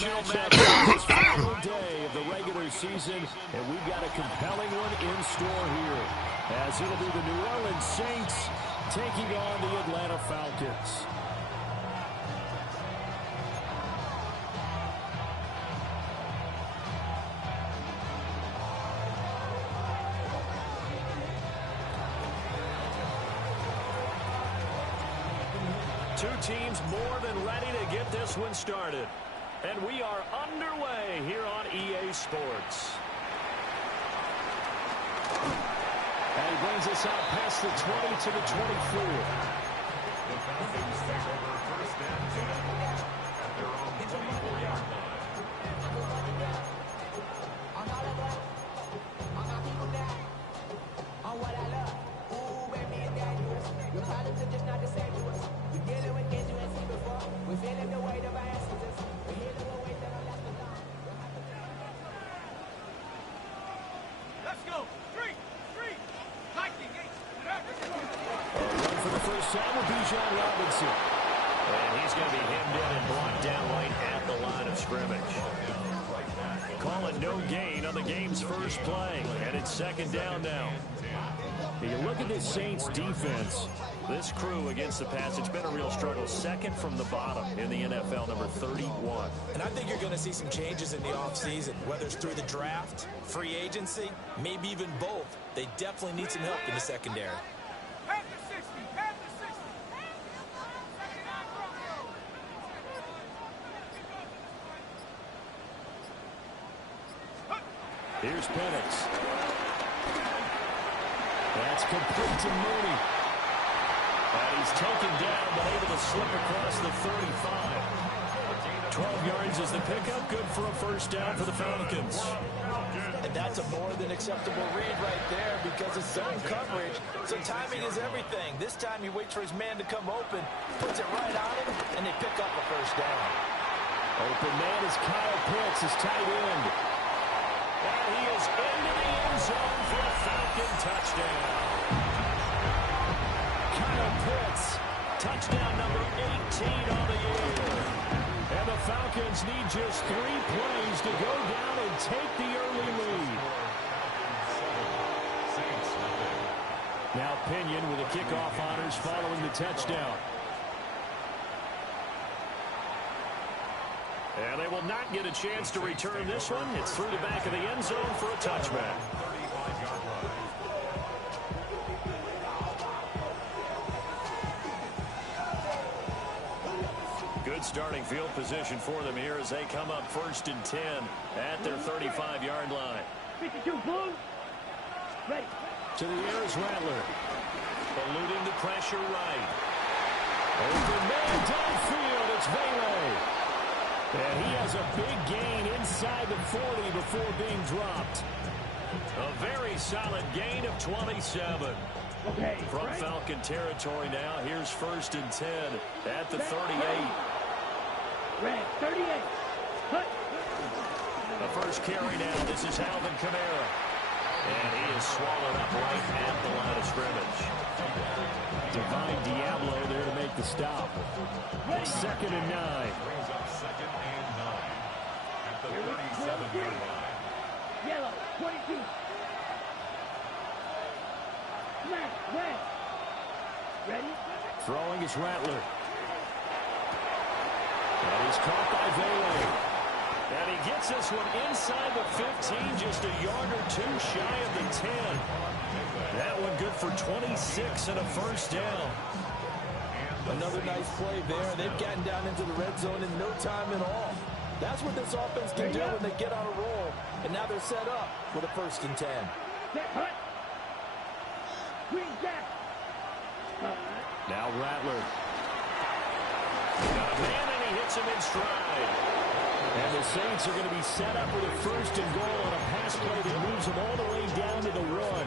divisional matchup this final day of the regular season, and we've got a compelling one in store here, as it'll be the New Orleans Saints taking on the Atlanta Falcons. Two teams more than ready to get this one started. And we are underway here on EA Sports. And he brings us out past the 20 to the 24. The Falcons take over first and 10 at their own 24-yard line. Your problems are just not the same to us. We're dealing with things you ain't seen before. We're feeling the weight of our ancestors. We're healing the weight that our last was on. Let's go. Three. Lightning. Run for the first time will be John Robinson. And he's going to be hemmed in and blocked down right at the line of scrimmage. Call it no gain on the game's first play. And it's second down now. You look at this Saints defense. This crew against the pass, it's been a real struggle. Second from the bottom in the NFL, number 31. And I think you're going to see some changes in the offseason, whether it's through the draft, free agency, maybe even both. They definitely need some help in the secondary. Head to 60. Head to 60. Here's Penix. That's complete to Mooney. And he's taken down, but able to slip across the 35. 12 yards is the pickup. Good for a first down for the Falcons. And that's a more than acceptable read right there because it's zone coverage, so timing is everything. This time he waits for his man to come open, puts it right on him, and they pick up a first down. Open man is Kyle Pitts, his tight end. And he is into the end zone for a Falcon touchdown. Kyle Pitts, touchdown number 18 on the year. And the Falcons need just 3 plays to go down and take the early lead. Now Pinion with the kickoff honors following the touchdown. And they will not get a chance to return this one. It's through the back of the end zone for a touchback. Good starting field position for them here as they come up first and 10 at their 35-yard line. 52 Blues. Ready. To the air is Rattler. Eluding the pressure right. Open man downfield. It's Vele. And he has a big gain inside the 40 before being dropped. A very solid gain of 27. Okay. From Falcon territory now, here's first and 10 at the 38. Red, 38. Hut. The first carry now, this is Alvin Kamara. And he is swallowed up right at the line of scrimmage. Divine Diablo there to make the stop. Second and 9. At the 37-yard line. Yellow, 22. Black, red. Ready? Throwing is Rattler. And he's caught by Vele. And he gets this one inside the 15, just a yard or two shy of the 10. That one good for 26 and a first down. Another nice play there. They've gotten down into the red zone in no time at all. That's what this offense can do when they get on a roll. And now they're set up with a first and 10. Set, hut. Green jack. Now Rattler. Got a man and he hits him in stride. And the Saints are going to be set up with a first and goal on a pass play that moves them all the way down to the run.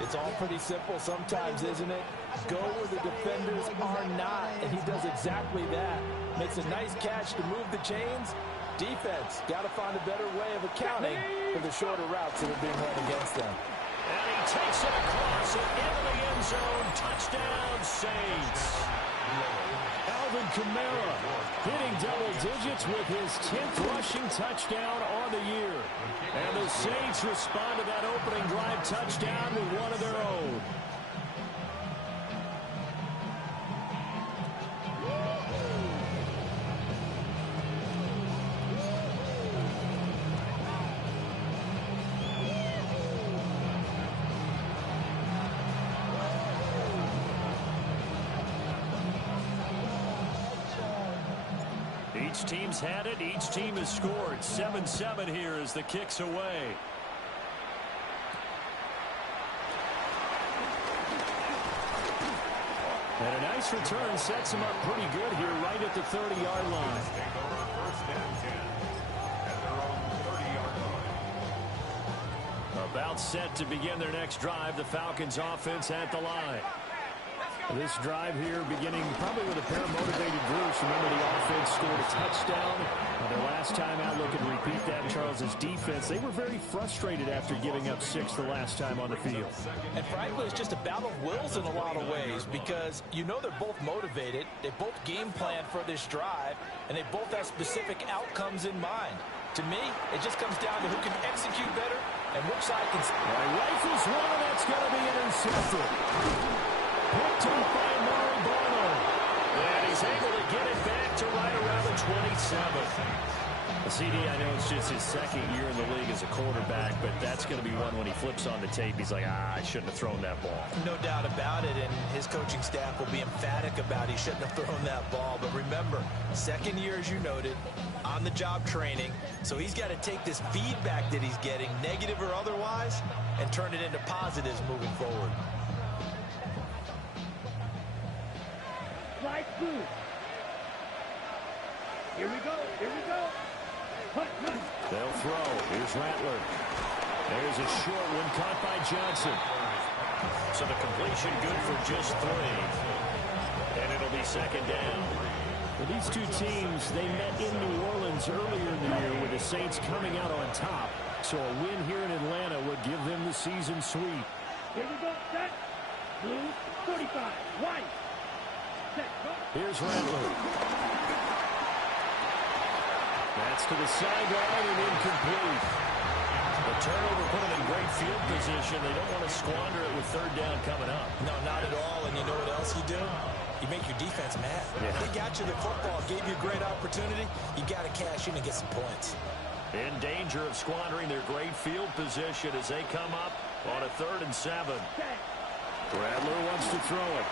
It's all pretty simple sometimes, isn't it? Go where the defenders are not, and he does exactly that. Makes a nice catch to move the chains. Defense got to find a better way of accounting for the shorter routes that are being run against them. And he takes it across and into the end zone. Touchdown, Saints. Alvin Alvin Kamara hitting double digits with his 10th rushing touchdown on the year. And the Saints respond to that opening drive touchdown with one of their own. Each team's had it. Each team has scored. 7-7 here as the kick's away. And a nice return sets him up pretty good here right at the 30-yard line. About set to begin their next drive. The Falcons offense at the line. This drive here beginning probably with a pair of motivated groups. Remember, the offense scored a touchdown. Their last time out, looking to repeat that in Charles's defense. They were very frustrated after giving up 6 the last time on the field. And frankly, it's just a battle of wills in a lot of ways because you know they're both motivated. They both game plan for this drive, and they both have specific outcomes in mind. To me, it just comes down to who can execute better and which side can... Rifles one, and that's going to be intercepted. Picked up by Mari Barno. And he's able to get it back to right around the 27th. CD, I know it's just his second year in the league as a quarterback, but that's going to be one when he flips on the tape. He's like, I shouldn't have thrown that ball. No doubt about it, and his coaching staff will be emphatic about he shouldn't have thrown that ball. But remember, second year, as you noted, on-the-job training, so he's got to take this feedback that he's getting, negative or otherwise, and turn it into positives moving forward. Slide through. Here we go. Here we go. Hunt. They'll throw. Here's Rattler. There's a short one caught by Johnson. So the completion good for just 3. And it'll be second down. Well, these two teams, they met in New Orleans earlier in the year with the Saints coming out on top. So a win here in Atlanta would give them the season sweep. Here we go. Set. Blue. 45. White. Set. Go. Here's Rattler. That's to the sideline and incomplete. The turnover put them in great field position. They don't want to squander it with third down coming up. No, not at all. And you know what else you do? You make your defense mad. Yeah. They got you the football, gave you a great opportunity. You got to cash in and get some points. In danger of squandering their great field position as they come up on a 3rd and 7. Rattler wants to throw it.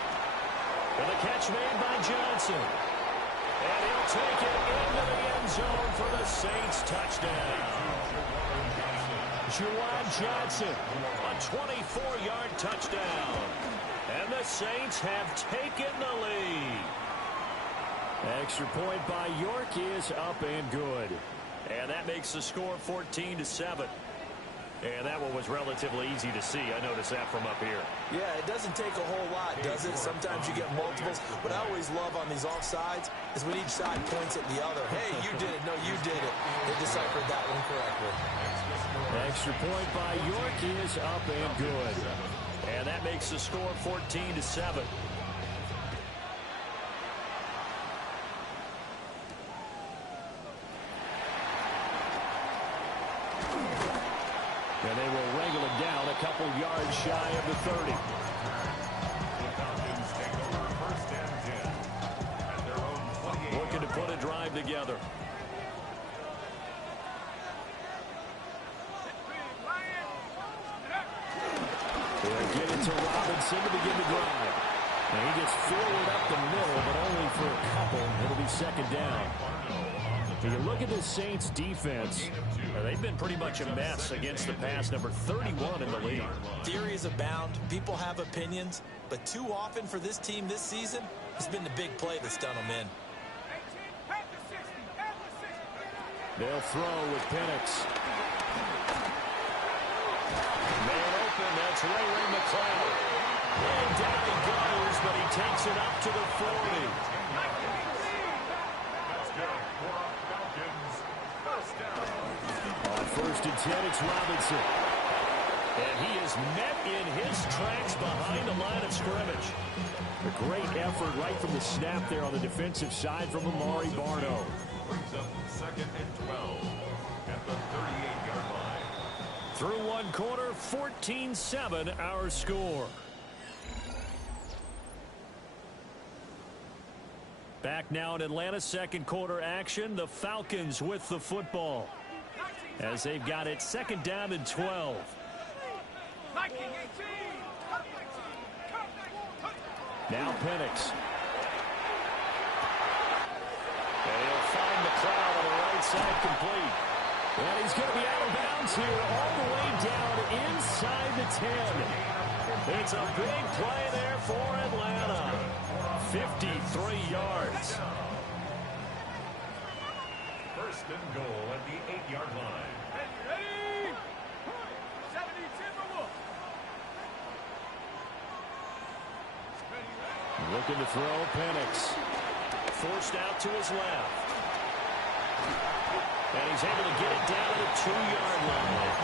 And the catch made by Johnson. And he'll take it into the end zone for the Saints touchdown. Juwan Johnson, a 24-yard touchdown. And the Saints have taken the lead. Extra point by York is up and good. And that makes the score 14-7. And that one was relatively easy to see. I noticed that from up here. Yeah, it doesn't take a whole lot, does it? Sometimes you get multiples. What I always love on these offsides is when each side points at the other. Hey, you did it. No, you did it. They deciphered that one correctly. Extra point by York is up and good. And that makes the score 14-7. And they will wrangle it down a couple yards shy of the 30. Looking to put a drive together. They'll get it to Robinson to begin the drive. And he gets forward up the middle, but only for a couple. It'll be second down. When you look at the Saints defense, they've been pretty much a mess against the pass, number 31 in the league. Theories abound. People have opinions. But too often for this team this season, it's been the big play that's done them in. They'll throw with Penix. Man open, that's Ray McCloud. And down he goes, but he takes it up to the 40. On 1st and 10, it's Robinson. And he is met in his tracks behind the line of scrimmage. A great effort right from the snap there on the defensive side from Amari Barno. Brings up 2nd and 12 at the 38-yard line. Through one quarter, 14-7 our score. Back now in Atlanta, second quarter action. The Falcons with the football as they've got it 2nd down and 12. Now Penix. And he'll find the crowd on the right side complete. And he's going to be out of bounds here all the way down inside the 10. It's a big play there for Atlanta. 53 yards. 1st and goal at the 8-yard line. Ready? 72 for Wolf. Looking to throw Penix. Forced out to his left. And he's able to get it down to the 2-yard line.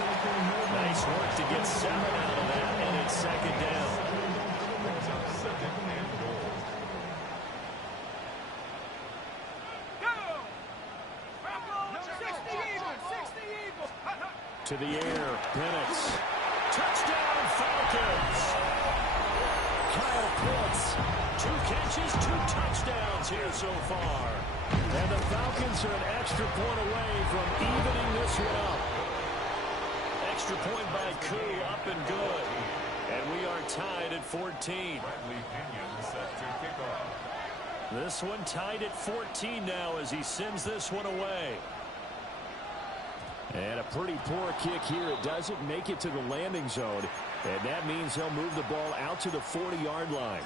Nice work to get 7 out of that, and it's 2nd down. Brings up 2nd and goal. To the air, Penix. Touchdown, Falcons! Kyle Pitts, 2 catches, 2 touchdowns here so far. And the Falcons are an extra point away from evening this one up. Extra point by Koo, up and good. And we are tied at 14. Bradley Pinion set to kick off. This one tied at 14 now as he sends this one away. And a pretty poor kick here. It doesn't make it to the landing zone. And that means he'll move the ball out to the 40-yard line.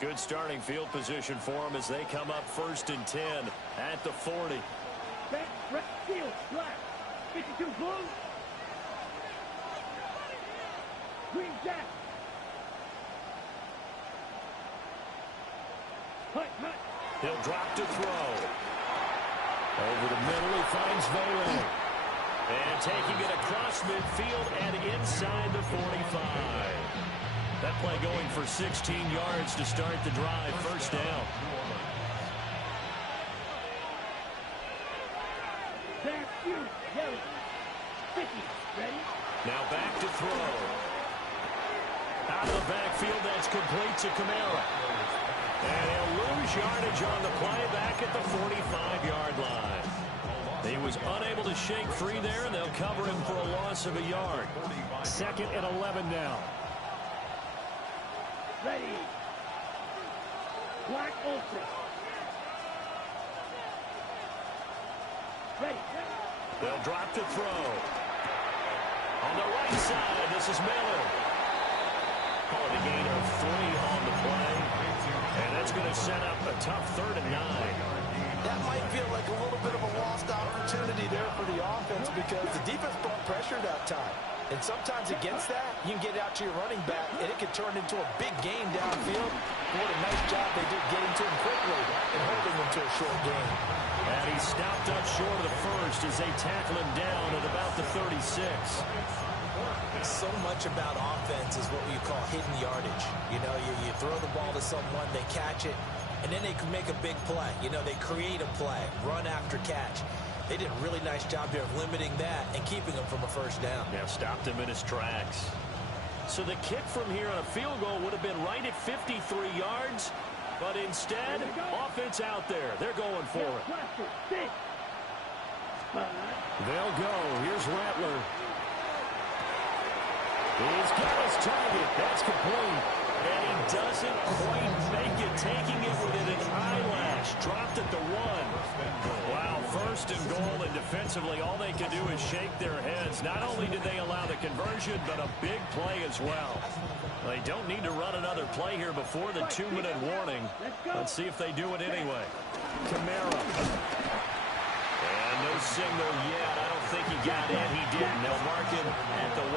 Good starting field position for them as they come up 1st and 10 at the 40. Back, right, field, black. 52 blue. Green jack. Hut. He'll drop to throw. Over the middle, he finds Vele. And taking it across midfield and inside the 45. That play going for 16 yards to start the drive. 1st down. Back, you, yellow. 50, ready? Now back to throw. Out of the backfield, that's complete to Kamara. And he'll lose yardage on the play back at the 45-yard line. He was unable to shake free there, and they'll cover him for a loss of a yard. 2nd and 11 now. Ready. Black ultra. Ready. They'll drop to throw. On the right side, this is Miller. Calling a gain of 3 on the play. And that's going to set up a tough 3rd and 9. That might feel like a little bit of a lost opportunity there for the offense because the defense brought pressure that time. And sometimes against that, you can get out to your running back, and it can turn into a big game downfield. What a nice job they did getting to him quickly and holding him to a short game. And he stopped up short of the first as they tackle him down at about the 36. So much about offense is what we call hidden yardage. You know, you throw the ball to someone, they catch it, and then they can make a big play. You know, they create a play, run after catch. They did a really nice job there of limiting that and keeping him from a 1st down. Yeah, stopped him in his tracks. So the kick from here on a field goal would have been right at 53 yards, but instead, offense out there. They're going for it. They'll go. Here's Rattler. He's got his target. That's complete. And he doesn't quite make it, taking it within an eyelash. Dropped at the 1. Wow, 1st and goal, and defensively, all they can do is shake their heads. Not only did they allow the conversion, but a big play as well. They don't need to run another play here before the 2-minute warning. Let's see if they do it anyway. Kamara. And no signal yet. I don't think he got in. He didn't. They'll mark him at the 1.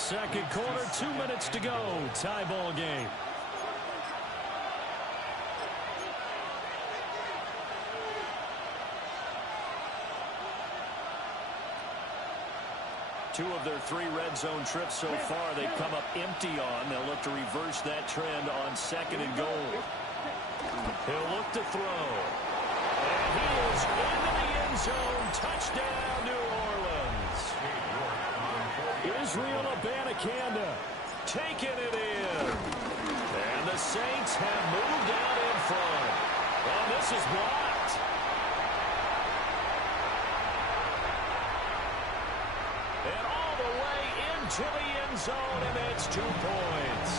Second quarter, 2 minutes to go. Tie ball game. Two of their 3 red zone trips so far they've come up empty on. They'll look to reverse that trend on second and goal. He'll look to throw. And he is into the end zone. Touchdown, New Orleans. Israel Abanikanda taking it in. And the Saints have moved out in front. And this is blocked. And all the way into the end zone, and it's 2 points.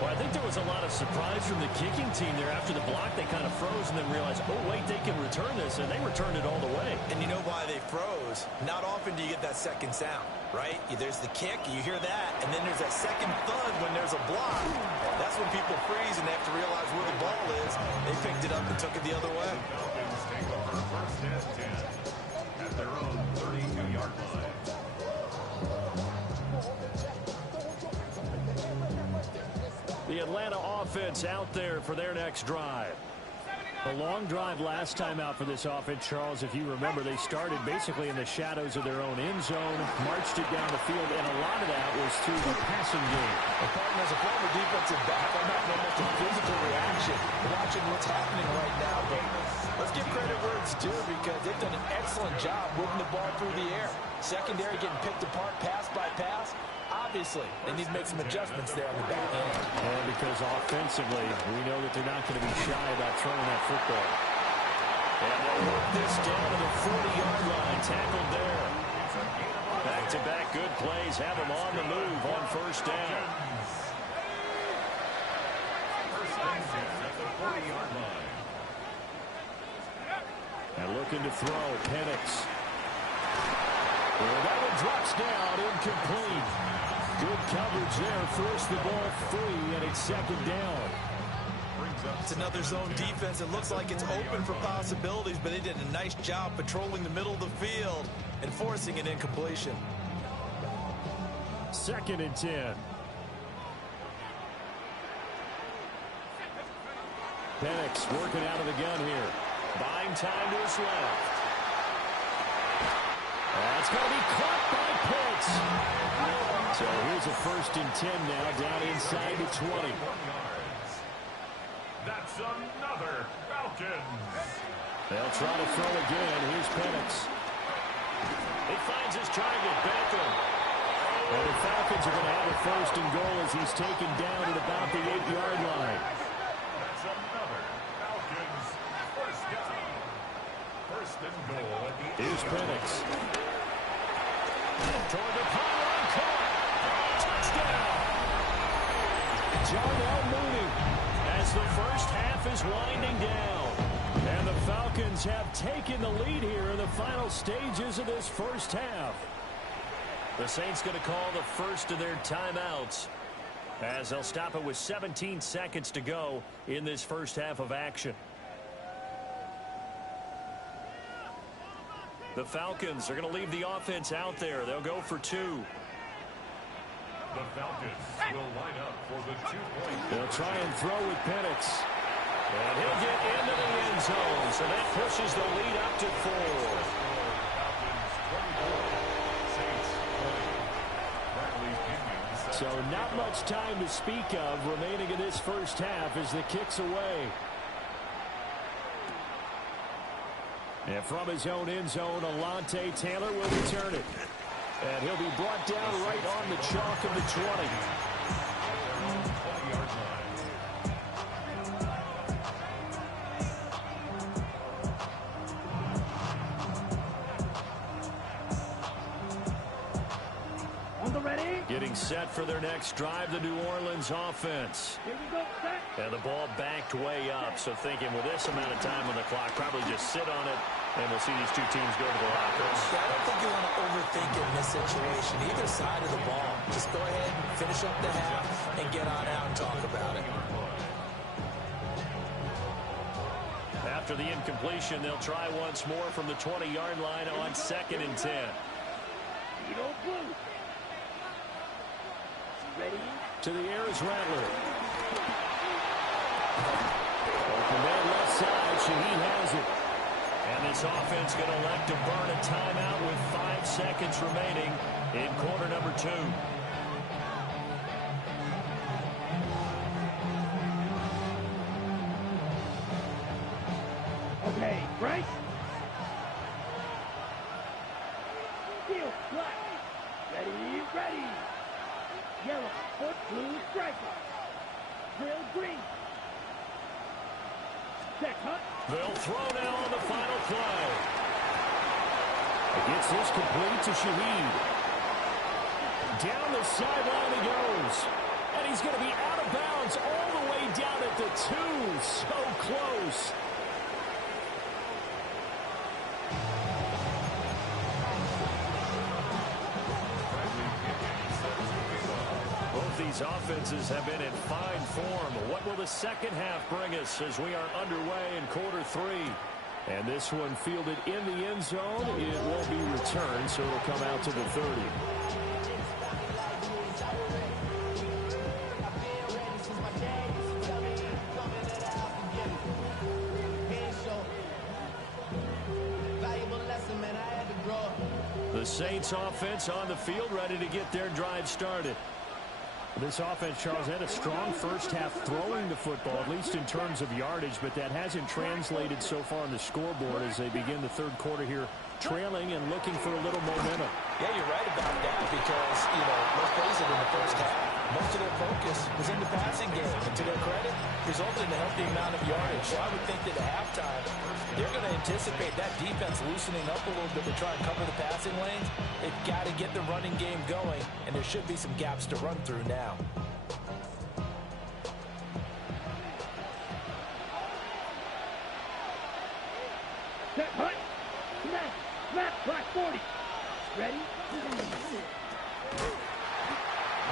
Well, I think there was a lot of surprise from the kicking team there. After the block, they kind of froze and then realized, oh, wait, they can return this, and they returned it all the way. And you know why they froze? Not often do you get that second sound, right? There's the kick, you hear that, and then there's that second thud when there's a block. That's when people freeze and they have to realize where the ball is. They picked it up and took it the other way. Falcons take over first and 10 at their own 32-yard line. The Atlanta offense out there for their next drive. A long drive last time out for this offense, Charles. If you remember, they started basically in the shadows of their own end zone, marched it down the field, and a lot of that was through the passing game. As a former defensive back, I'm having almost a physical reaction watching what's happening right now. But let's give credit where it's due because they've done an excellent job moving the ball through the air. Secondary getting picked apart pass by pass. Obviously, they need to make some adjustments there on the back end. And because offensively, we know that they're not going to be shy about throwing that football. And they'll work this down to the 40-yard line. Tackled there. Back-to-back good plays. Have them on the move on first down. First and 10 at the 40-yard line. And looking to throw, Penix. Well, that one drops down, incomplete. Good coverage there, forced the ball free, and it's second down. It's another zone defense. It looks like it's open for possibilities, but they did a nice job patrolling the middle of the field and forcing an incompletion. Second and 10. Penix working out of the gun here. Buying time to his left. That's going to be caught by Pitts. So here's a first and 10 now, down inside the 20. That's another Falcons. They'll try to throw again. Here's Penix. He finds his target, Beckham. And the Falcons are going to have a first and goal as he's taken down at about the 8-yard line. That's another Falcons first down. First and goal at the Here's Penix. Toward the pylon, caught. Touchdown. Jarnell Mooney as the first half is winding down. And the Falcons have taken the lead here in the final stages of this first half. The Saints going to call the first of their timeouts as they'll stop it with 17 seconds to go in this first half of action. The Falcons are going to leave the offense out there. They'll go for 2. The Falcons will line up for the 2-point. They'll try and throw with Penix. And he'll get into the end zone, so that pushes the lead up to 4. Falcons 24, Saints 20. Bradley Pinions. So not much time to speak of remaining in this first half as the kick's away. And from his own end zone, Alontae Taylor will return it. And he'll be brought down right on the chalk of the 20. 20-yard line. On the ready. Getting set for their next drive, the New Orleans offense. Here we go. Set. And the ball backed way up, so thinking with this amount of time on the clock, probably just sit on it, and we'll see these two teams go to the lockers. I don't think you want to overthink it in this situation. Either side of the ball. Just go ahead and finish up the half and get on out and talk about it. After the incompletion, they'll try once more from the 20-yard line on second and 10. Edo blue. Ready? To the air is Rattler. Open man left side. Shaheed has it. And this offense going to elect to burn a timeout with 5 seconds remaining in quarter number 2. Okay, Bryce. Steel, black. Ready, ready. Yellow, foot, blue, striker. Drill, green. Check, Hunt. They'll throw now on the final play. Gets this complete to Shaheed. Down the sideline he goes. And he's going to be out of bounds all the way down at the 2. So close. Both these offenses have been in fine form. What will the second half bring us as we are underway in quarter 3? And this one fielded in the end zone. It won't be returned, so it'll come out to the 30. The Saints offense on the field, ready to get their drive started. This offense, Charles, had a strong first half throwing the football, at least in terms of yardage, but that hasn't translated so far on the scoreboard as they begin the third quarter here, trailing and looking for a little momentum. Yeah, you're right about that because, let's face it, in the first half, most of their focus was in the passing game. And to their credit, resulted in a healthy amount of yardage. So I would think that at halftime, they're going to anticipate that defense loosening up a little bit to try and cover the passing lanes. They've got to get the running game going, and there should be some gaps to run through now. Set, Hunt. Snap, black 40. Ready?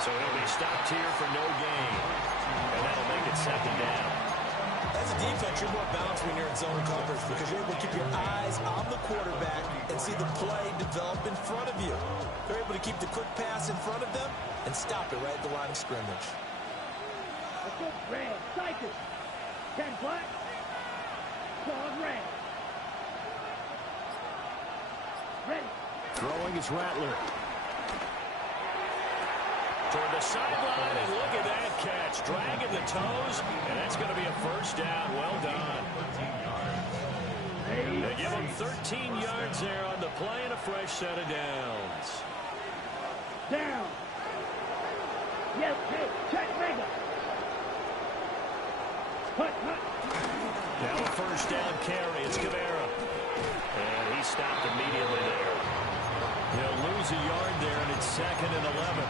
So he'll be stopped here for no gain. And that'll make it second down. As a defense, you're more balanced when you're in zone coverage because you're able to keep your eyes on the quarterback and see the play develop in front of you. They're able to keep the quick pass in front of them and stop it right at the line of scrimmage. Let's go, red, cycle. 10 black. Claws red. Ready. Throwing is Rattler. Toward the sideline, and look at that catch. Dragging the toes, and that's going to be a first down. Well done. They give him 13 yards there on the play and a fresh set of downs. Down. Yes, hey, check, mega. Hut. Now a first down carry. It's Kamara. And he stopped immediately there. He'll lose a yard there, and it's 2nd and 11.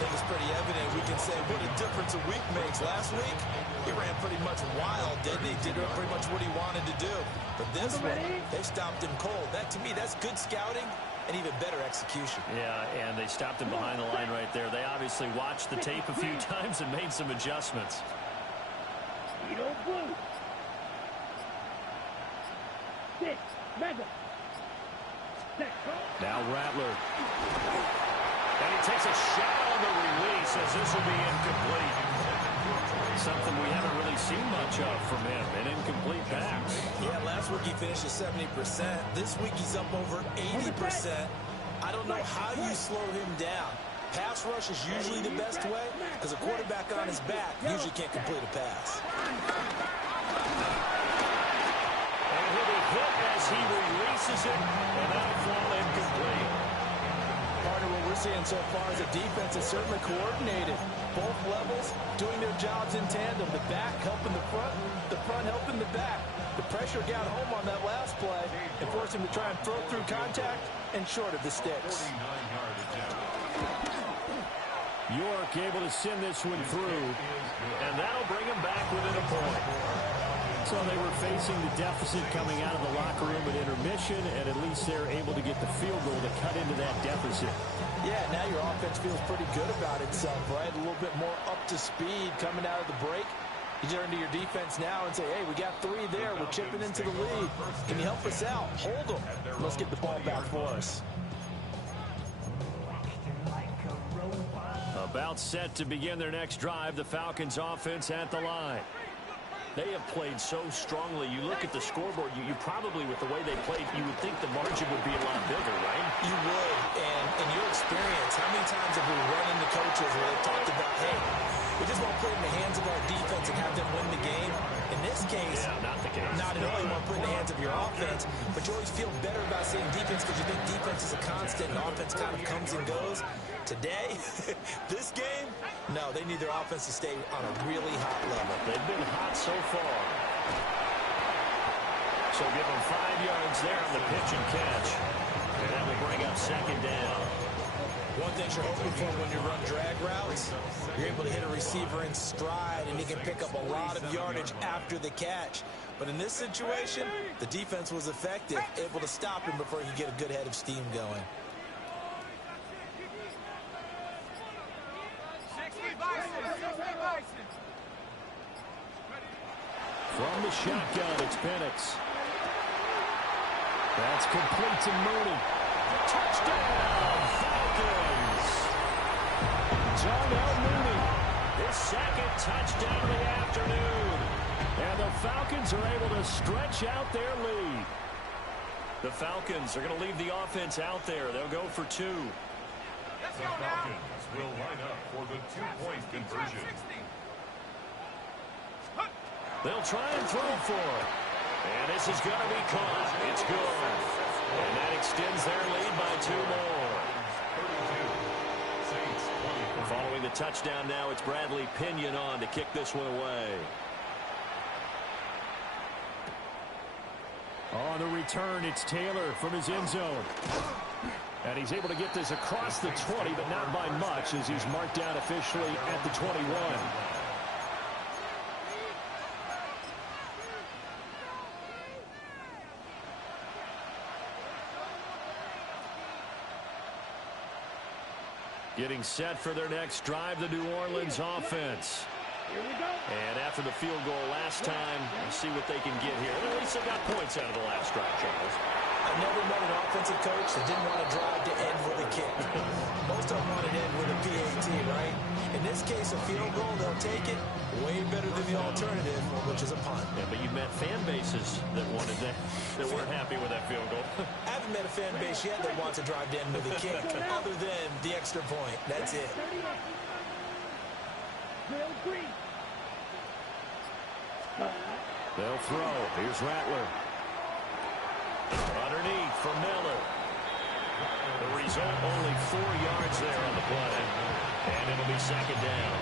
I think it's pretty evident. We can say what a difference a week makes. Last week, he ran pretty much wild, didn't he? Did pretty much what he wanted to do. But this one, they stopped him cold. That, to me, that's good scouting and even better execution. Yeah, and they stopped him behind the line right there. They obviously watched the tape a few times and made some adjustments. Edo blue. 6, mega. Now Rattler. And he takes a shot on the release as this will be incomplete. Something we haven't really seen much of from him, an incomplete pass. Yeah, last week he finished at 70%. This week he's up over 80%. I don't know how you slow him down. Pass rush is usually the best way because a quarterback on his back usually can't complete a pass. And he'll be hit as he releases it, and that'll fall incomplete. Part of what we're seeing so far is a defense is certainly coordinated. Both levels doing their jobs in tandem. The back helping the front helping the back. The pressure got home on that last play and forced him to try and throw through contact and short of the sticks. York able to send this one through, and that'll bring him back within a point. So they were facing the deficit coming out of the locker room at intermission, and at least they're able to get the field goal to cut into that deficit. Yeah, now your offense feels pretty good about itself, right? A little bit more up to speed coming out of the break. You turn to your defense now and say, hey, we got 3 there. We're chipping into the lead. Can you help us out? Hold them. Let's get the ball back for us. About set to begin their next drive, the Falcons offense at the line. They have played so strongly. You look at the scoreboard, you probably, with the way they played, you would think the margin would be a lot bigger, right? You would. And in your experience, how many times have we run into coaches where they've talked about, hey, we just want to put it in the hands of our defense and have them win the game? In this case, not the case. Not at all. You want to put it in the hands of your offense, but you always feel better about saying defense because you think defense is a constant and offense kind of comes and goes. Today, this game, no, they need their offense to stay on a really hot level. They've been hot so far. So give them 5 yards there on the pitch and catch. And that will bring up second down. One thing you're hoping for when you run drag routes, you're able to hit a receiver in stride, and he can pick up a lot of yardage after the catch. But in this situation, the defense was effective, able to stop him before he could get a good head of steam going. From the shotgun, it's Penix. That's complete to Mooney. Touchdown, Falcons! Darnell Mooney, his second touchdown of the afternoon. And the Falcons are able to stretch out their lead. The Falcons are going to leave the offense out there. They'll go for 2. The Falcons will line up for the 2-point conversion. They'll try and throw for it. And this is going to be caught. It's good. And that extends their lead by 2 more. 32. Saints 20. Following the touchdown now, it's Bradley Pinion on to kick this one away. On the return, it's Taylor from his end zone. And he's able to get this across the 20, but not by much, as he's marked down officially at the 21. Getting set for their next drive, the New Orleans offense. Here we go. And after the field goal last time, we'll see what they can get here. At least they got points out of the last drive, Charles. I've never met an offensive coach that didn't want to drive to end with a kick. Most of them want to end with a PAT, right? In this case, a field goal, they'll take it way better than the alternative, which is a punt. Yeah, but you've met fan bases that wanted that weren't happy with that field goal. I haven't met a fan base yet that wants to drive to end with a kick, other than the extra point. That's it. Drill green. They'll throw. Here's Rattler. Underneath for Miller. The result, only 4 yards there on the play. And it'll be second down.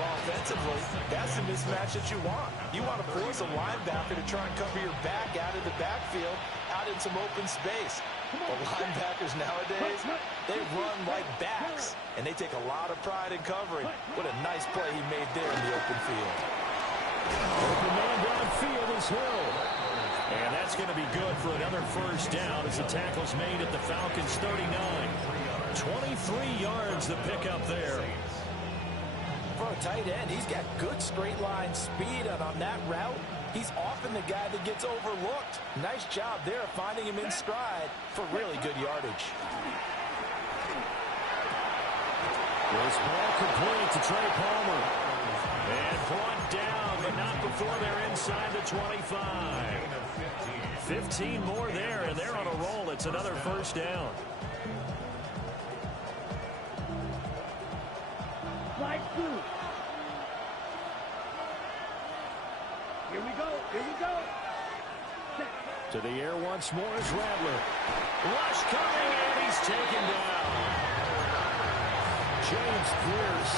Well, offensively, that's the mismatch that you want. You want to force a linebacker to try and cover your back out of the backfield, out in some open space. But linebackers nowadays, they run like backs, and they take a lot of pride in covering. What a nice play he made there in the open field. Open man downfield is Hill. And that's going to be good for another first down as the tackle's made at the Falcons' 39. 23 yards the pickup there. For a tight end, he's got good straight line speed, and on that route, he's often the guy that gets overlooked. Nice job there finding him in stride for really good yardage. This ball complete to Trey Palmer. And brought down, but not before they're inside the 25. 15 more there, and they're on a roll. It's another first down. Slide through. Here we go. Here we go. To the air once more is Rattler. Rush coming, and he's taken down. James Pierce.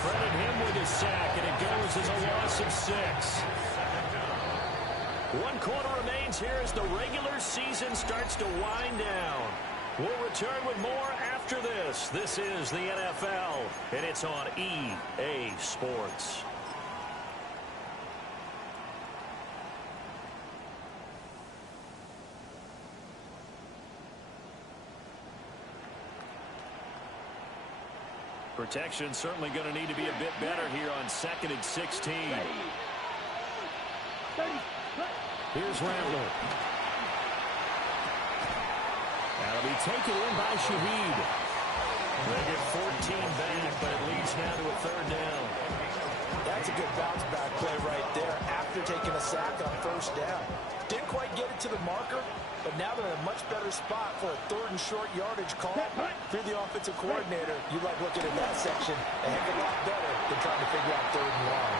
Credit him with his sack, and it goes as a loss of 6. 1 quarter remains here as the regular season starts to wind down. We'll return with more after this. This is the NFL, and it's on EA Sports. Protection certainly going to need to be a bit better here on 2nd and 16. 30. Here's Rattler. That'll be taken in by Shaheed. They get 14 back, but it leads now to a third down. That's a good bounce-back play right there after taking a sack on first down. Didn't quite get it to the marker, but now they're in a much better spot for a third and short yardage call. If you're the offensive coordinator, you like looking at that section a heck of a lot better than trying to figure out third and long.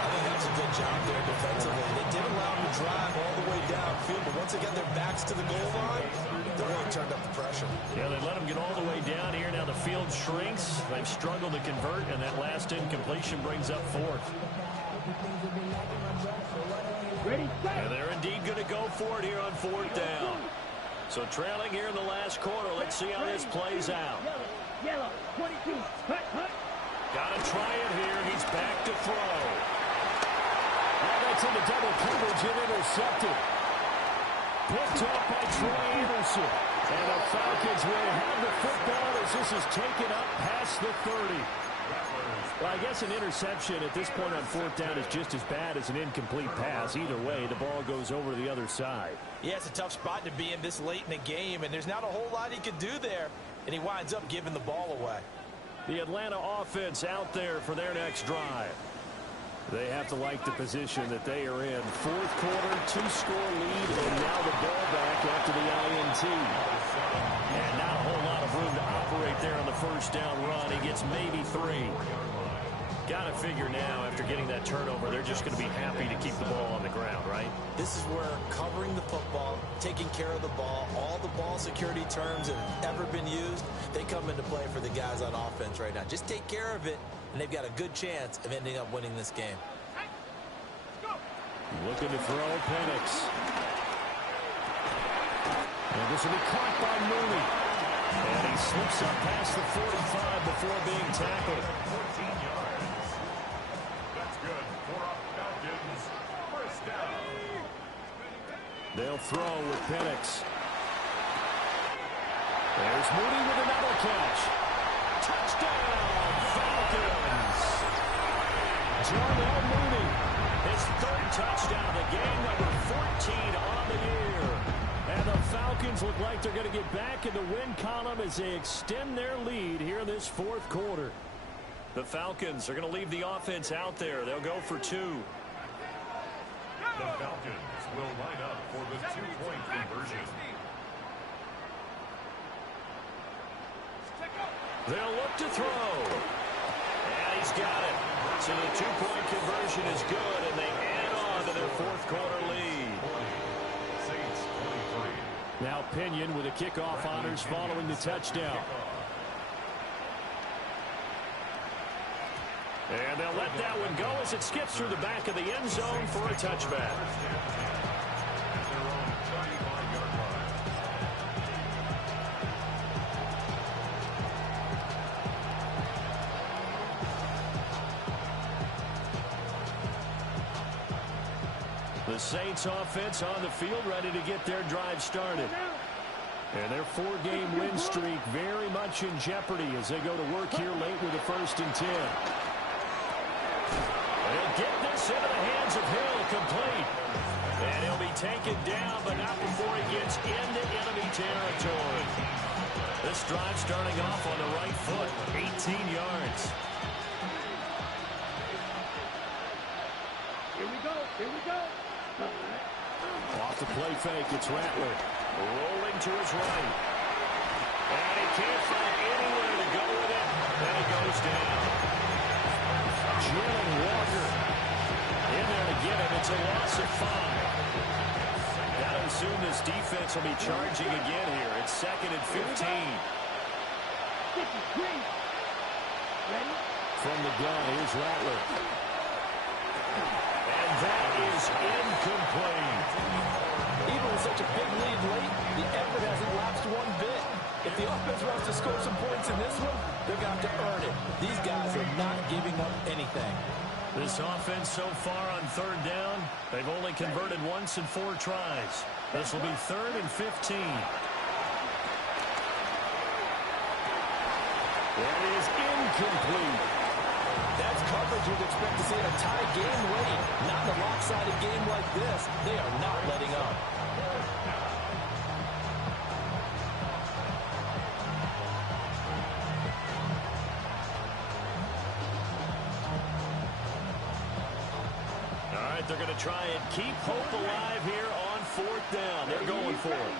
I think that's a good job there defensively. They did allow them to drive all the way downfield, but once they got their backs to the goal line, they really turned up the pressure. Yeah, they let them get all the way down here. Now the field shrinks. They've struggled to convert, and that last incompletion brings up fourth. Ready, set. And they're indeed going to go for it here on fourth down. So trailing here in the last quarter. Let's see how this plays out. Yellow, 22, hut, hut. Got to try it here. He's back to throw. Oh, that's into double coverage and intercepted. Picked up by Troy Anderson. And the Falcons will have the football as this is taken up past the 30. Well, I guess an interception at this point on fourth down is just as bad as an incomplete pass. Either way, the ball goes over to the other side. Yeah, it's a tough spot to be in this late in the game, and there's not a whole lot he could do there, and he winds up giving the ball away. The Atlanta offense out there for their next drive. They have to like the position that they are in. Fourth quarter, 2-score lead, and now the ball back after the INT. And not a whole lot of room to operate there on the first down run. He gets maybe 3. Got to figure now, after getting that turnover, they're just going to be happy to keep the ball on the ground, right? This is where covering the football, taking care of the ball, all the ball security terms that have ever been used, they come into play for the guys on offense right now. Just take care of it, and they've got a good chance of ending up winning this game. Looking to throw, Penix. And this will be caught by Mooney. And he slips up past the 45 before being tackled. 14 yards. That's good for a Falcons first down. They'll throw with Penix. There's Mooney with another catch. Touchdown, Falcons. Darnell Mooney, his third touchdown of the game, number 14 on the year. And the Falcons look like they're going to get back in the win column as they extend their lead here in this fourth quarter. The Falcons are going to leave the offense out there. They'll go for 2. The Falcons will line up for the 2-point conversion. They'll look to throw. And he's got it. So the 2-point conversion is good, and they add on to their fourth quarter lead. Saints 23. Now Pinion with the kickoff honors following the touchdown. And they'll let that one go as it skips through the back of the end zone for a touchback. The Saints offense on the field ready to get their drive started. And their 4-game win streak very much in jeopardy as they go to work here late with a 1st and 10. They'll get this into the hands of Hill, complete. And he'll be taken down, but not before he gets into enemy territory. This drive starting off on the right foot, 18 yards. Here we go, here we go. Off the play fake, it's Rattler. Rolling to his right. And he can't find anywhere to go with it. And it goes down. Jalen Walker in there to get him. It's a loss of 5. Got to assume this defense will be charging again here. It's 2nd and 15. Ready? From the gun, here's Rattler. And that is incomplete. Even with such a big lead late, the effort hasn't lapsed one bit. If the offense wants to score some points in this one, they're going to have to earn it. These guys are not giving up anything. This offense so far on 3rd down, they've only converted once in 4 tries. This will be 3rd and 15. That is incomplete. That's coverage you'd expect to see in a tie game late. Not in a lopsided game like this. They are not letting up. they're going to try and keep hope alive here on 4th down. They're going for it.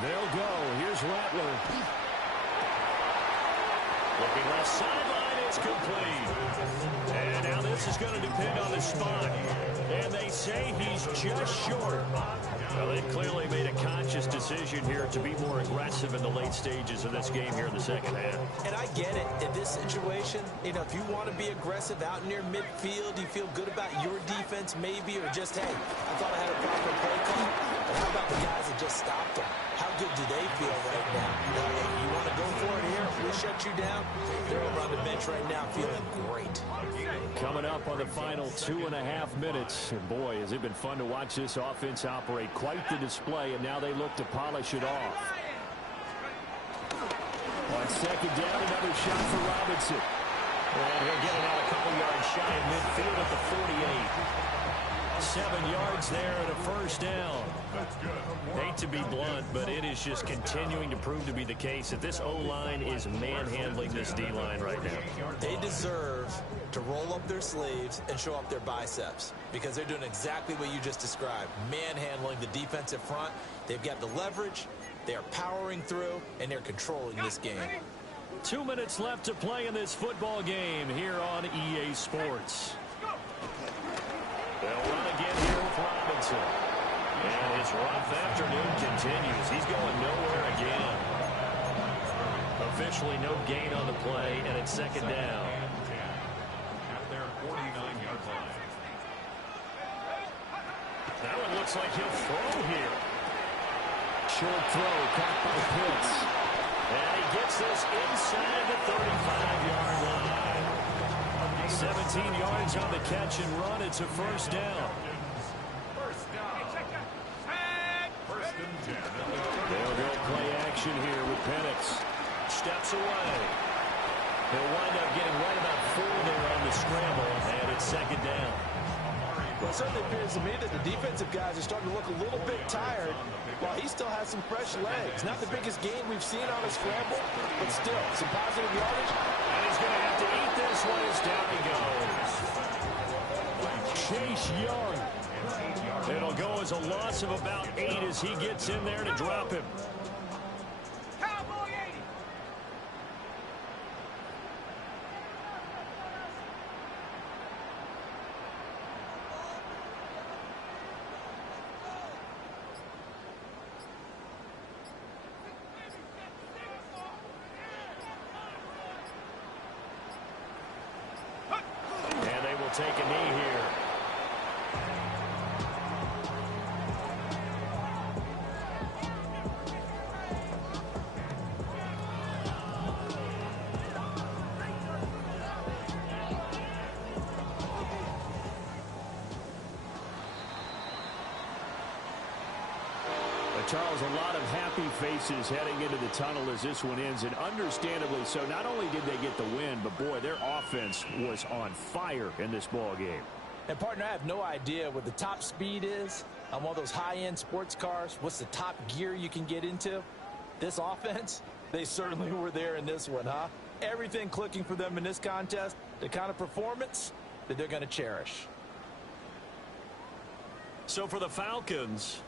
They'll go. Here's Rattler. Looking left sideline, it's complete. And now this is going to depend on the spot. And they say he's just short. Well, they clearly made a conscious decision here to be more aggressive in the late stages of this game here in the second half. And I get it. In this situation, if you want to be aggressive out near midfield, you feel good about your defense maybe, or just, hey, I thought I had a proper play call. But how about the guys that just stopped them? How good do they feel right now? Hey, you want to go for it here? We'll shut you down. They're over on the bench right now feeling great. Coming up on the final 2.5 minutes. And boy, has it been fun to watch this offense operate. Quite the display, and now they look to polish it off. On second down, another shot for Robinson. And he'll get it out a couple yards shy of midfield at the 48. 7 yards there and a first down. Hate to be blunt, but it is just continuing to prove to be the case that this O-line is manhandling this D-line right now. They deserve to roll up their sleeves and show up their biceps because they're doing exactly what you just described, manhandling the defensive front. They've got the leverage, they're powering through, and they're controlling this game. 2 minutes left to play in this football game here on EA Sports. They'll run again here with Robinson. And his rough afternoon continues. He's going nowhere again. Officially no gain on the play, and it's second down. At their 49-yard line. Now it looks like he'll throw here. Short throw, caught by Pitts. And he gets this inside the 35-yard line. 17 yards on the catch and run. It's a first down. First down. First and 10. They'll go play action here with Penix. Steps away. He'll wind up getting right about 4 there on the scramble, and it's second down. Well, it certainly appears to me that the defensive guys are starting to look a little bit tired while he still has some fresh legs. Not the biggest gain we've seen on a scramble, but still some positive yardage. And he's going to have to eat this one as down he goes. Chase Young. It'll go as a loss of about 8 as he gets in there to drop him. Cowboy 80. And they will take a knee here. Charles, a lot of happy faces heading into the tunnel as this one ends, and understandably so. Not only did they get the win, but boy, their offense was on fire in this ball game. And partner, I have no idea what the top speed is on one of those high-end sports cars. What's the top gear you can get into? This offense, they certainly were there in this one, huh? Everything clicking for them in this contest, the kind of performance that they're going to cherish. So for the Falcons,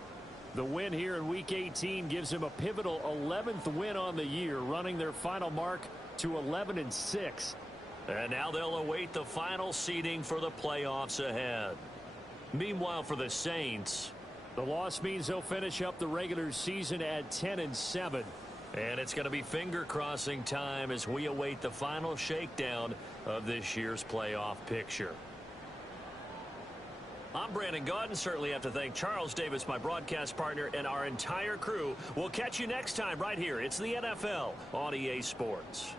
the win here in Week 18 gives them a pivotal 11th win on the year, running their final mark to 11-6. And now they'll await the final seeding for the playoffs ahead. Meanwhile, for the Saints, the loss means they'll finish up the regular season at 10-7. And it's going to be finger-crossing time as we await the final shakedown of this year's playoff picture. I'm Brandon Gaudin. Certainly have to thank Charles Davis, my broadcast partner, and our entire crew. We'll catch you next time right here. It's the NFL on EA Sports.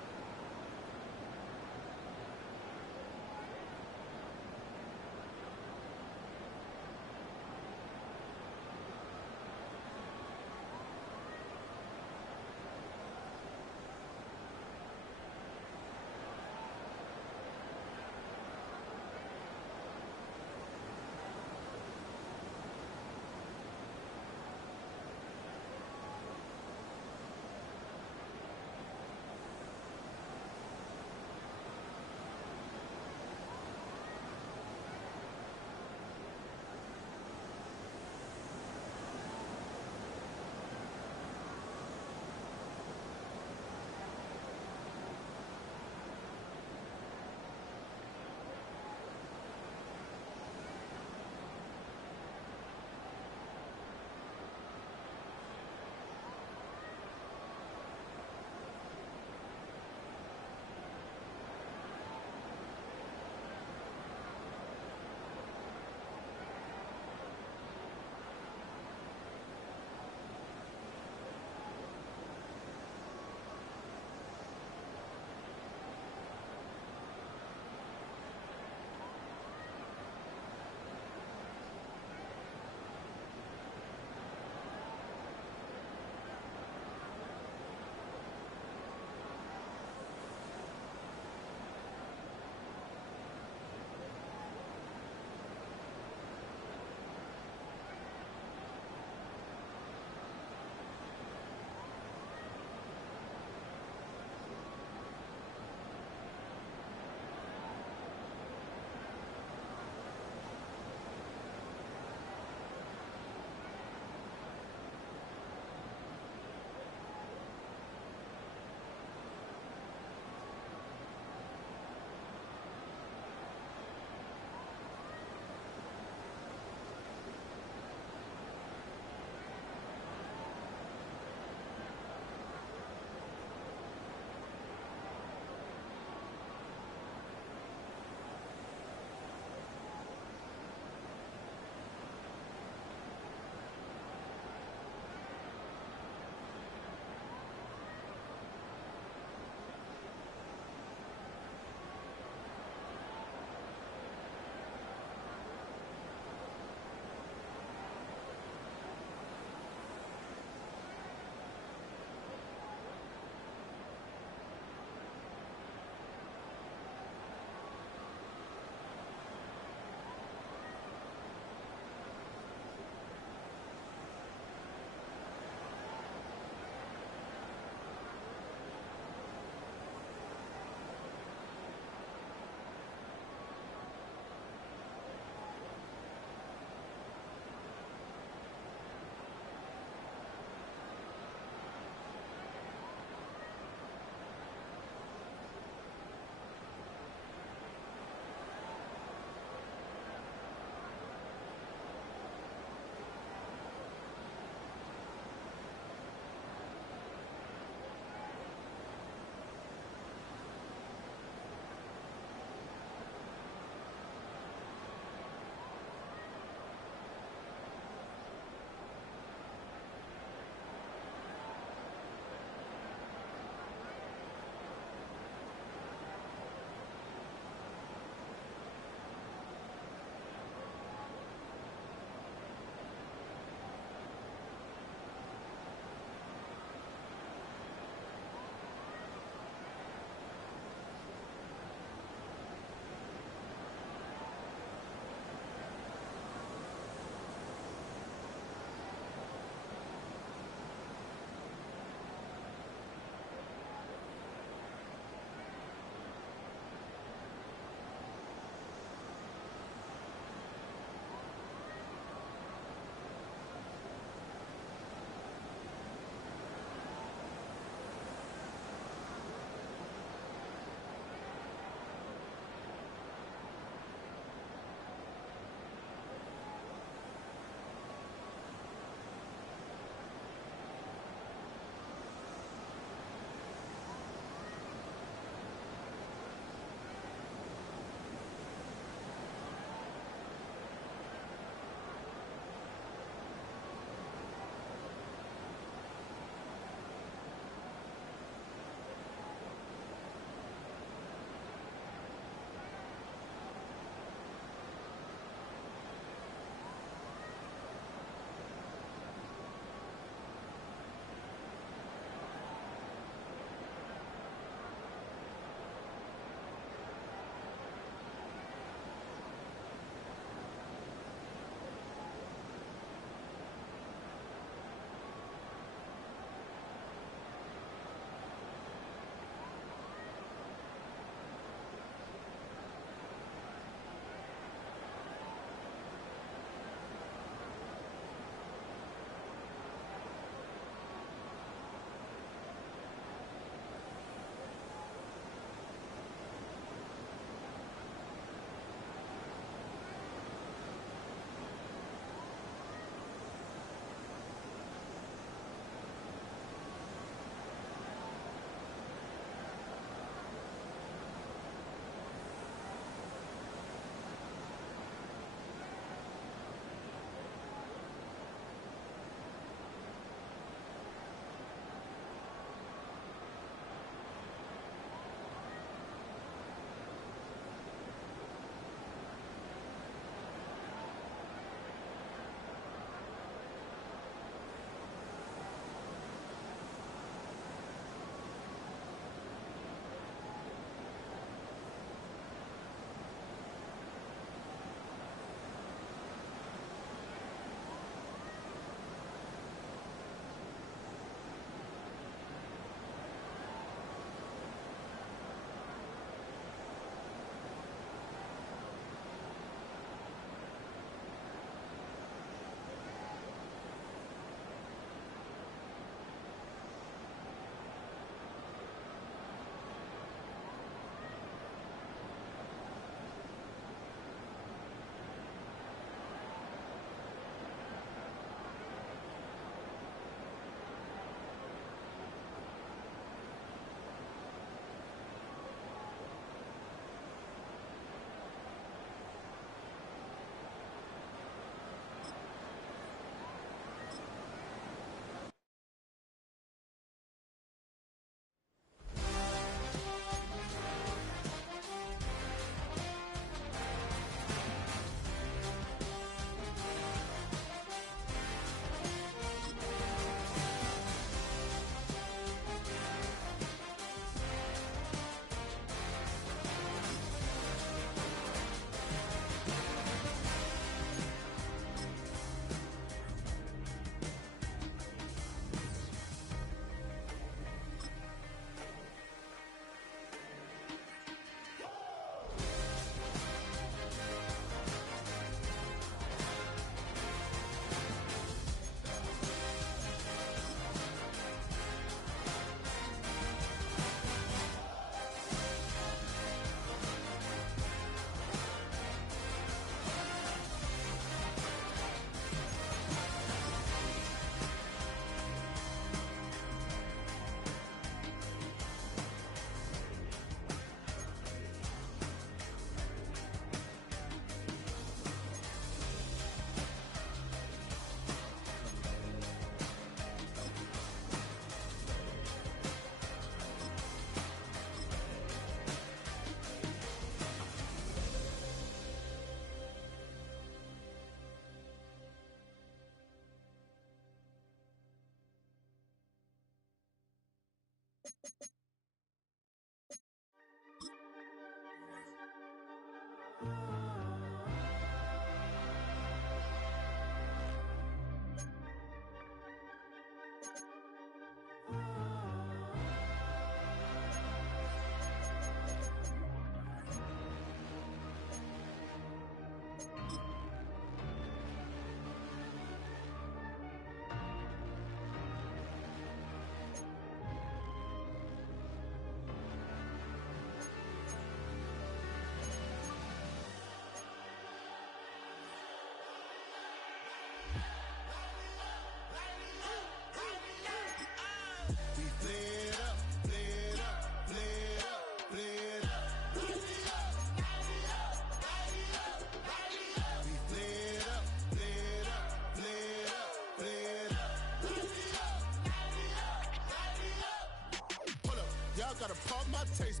Gotta pump my taste.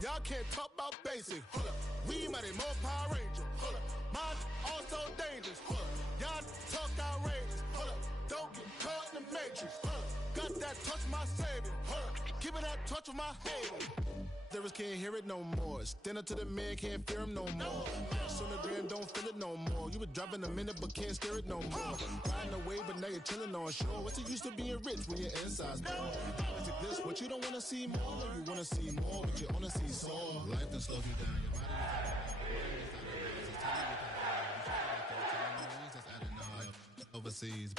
Y'all can't talk about basic. We mighty more Power Ranger. Mine also dangerous. Y'all talk outrageous. Don't get caught in the matrix. Got that touch of my savior. Give me that touch of my hater. Lyrics can't hear it no more. Stand up to the man, can't fear him no more. Sonogram don't feel it no more. You were driving a minute but can't steer it no more. Riding away but now you're chilling on shore. What's it used to being rich when your inside's poor? Is it this what you don't want to see more? You want to see more but you only see sore. Life done slows you down. Your body is overseas.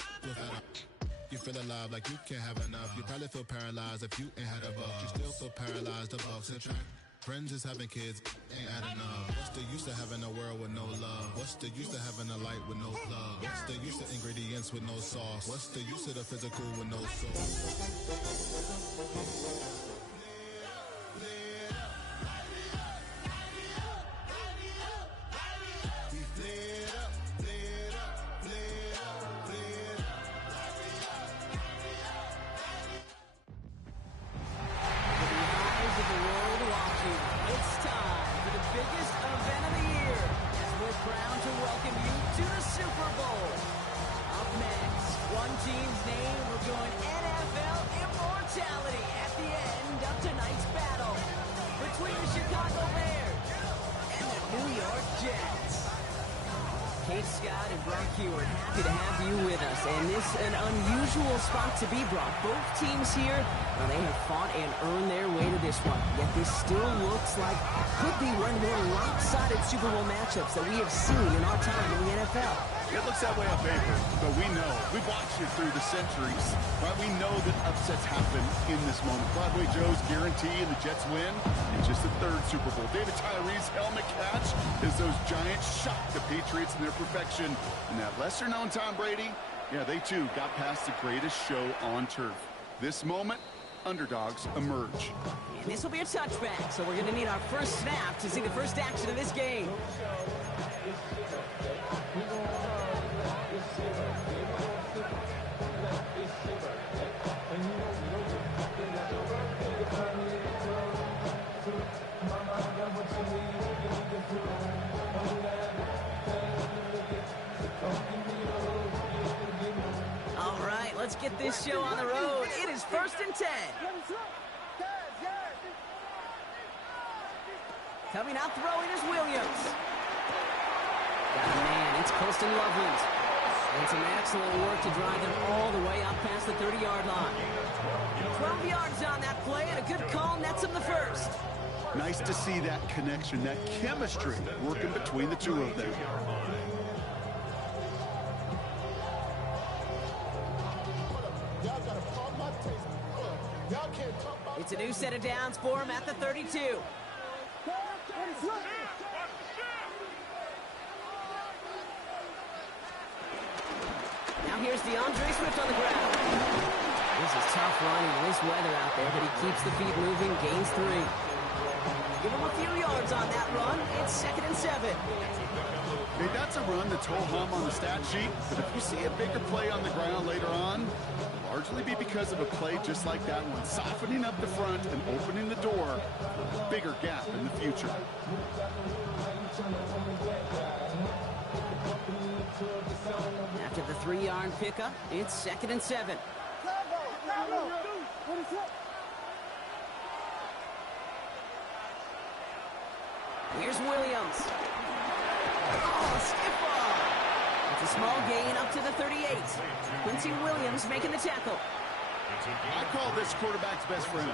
You feel alive like you can't have enough. You probably feel paralyzed if you ain't had a buck. You still feel paralyzed, the bucks and track. Friends is having kids, ain't had enough. What's the use of having a world with no love? What's the use of having a light with no plug? What's the use of ingredients with no sauce? What's the use of the physical with no soul? An unusual spot to be brought. Both teams here, well, they have fought and earned their way to this one. Yet this still looks like could be one of the more lopsided Super Bowl matchups that we have seen in our time in the NFL. It looks that way on paper, but we know. We've watched it through the centuries, right? We know that upsets happen in this moment. Broadway Joe's guarantee and the Jets win in just the third Super Bowl. David Tyree's helmet catch as those Giants shocked the Patriots in their perfection. And that lesser-known Tom Brady, yeah, they too got past the greatest show on turf. This moment, underdogs emerge. And this will be a touchback, so we're going to need our first snap to see the first action of this game. Let's get this show on the road. It is 1st and 10. Coming out throwing is Williams. Got a man. It's Colston Loveland. And some excellent work to drive them all the way up past the 30-yard line. 12 yards on that play, and a good call nets him the first. Nice to see that connection, that chemistry working between the two of them. It's a new set of downs for him at the 32. Now here's DeAndre Swift on the ground. This is tough running in this weather out there, but he keeps the feet moving, gains 3. Give him a few yards on that run. It's 2nd and 7. Hey, that's a run that's ho-hum on the stat sheet, but if you see a bigger play on the ground later on, it'll largely be because of a play just like that one, softening up the front and opening the door for a bigger gap in the future. After the 3-yard pickup, it's 2nd and 7. Here's Williams. Oh, stiff ball. It's a small gain up to the 38. Quincy Williams making the tackle. I call this quarterback's best friend.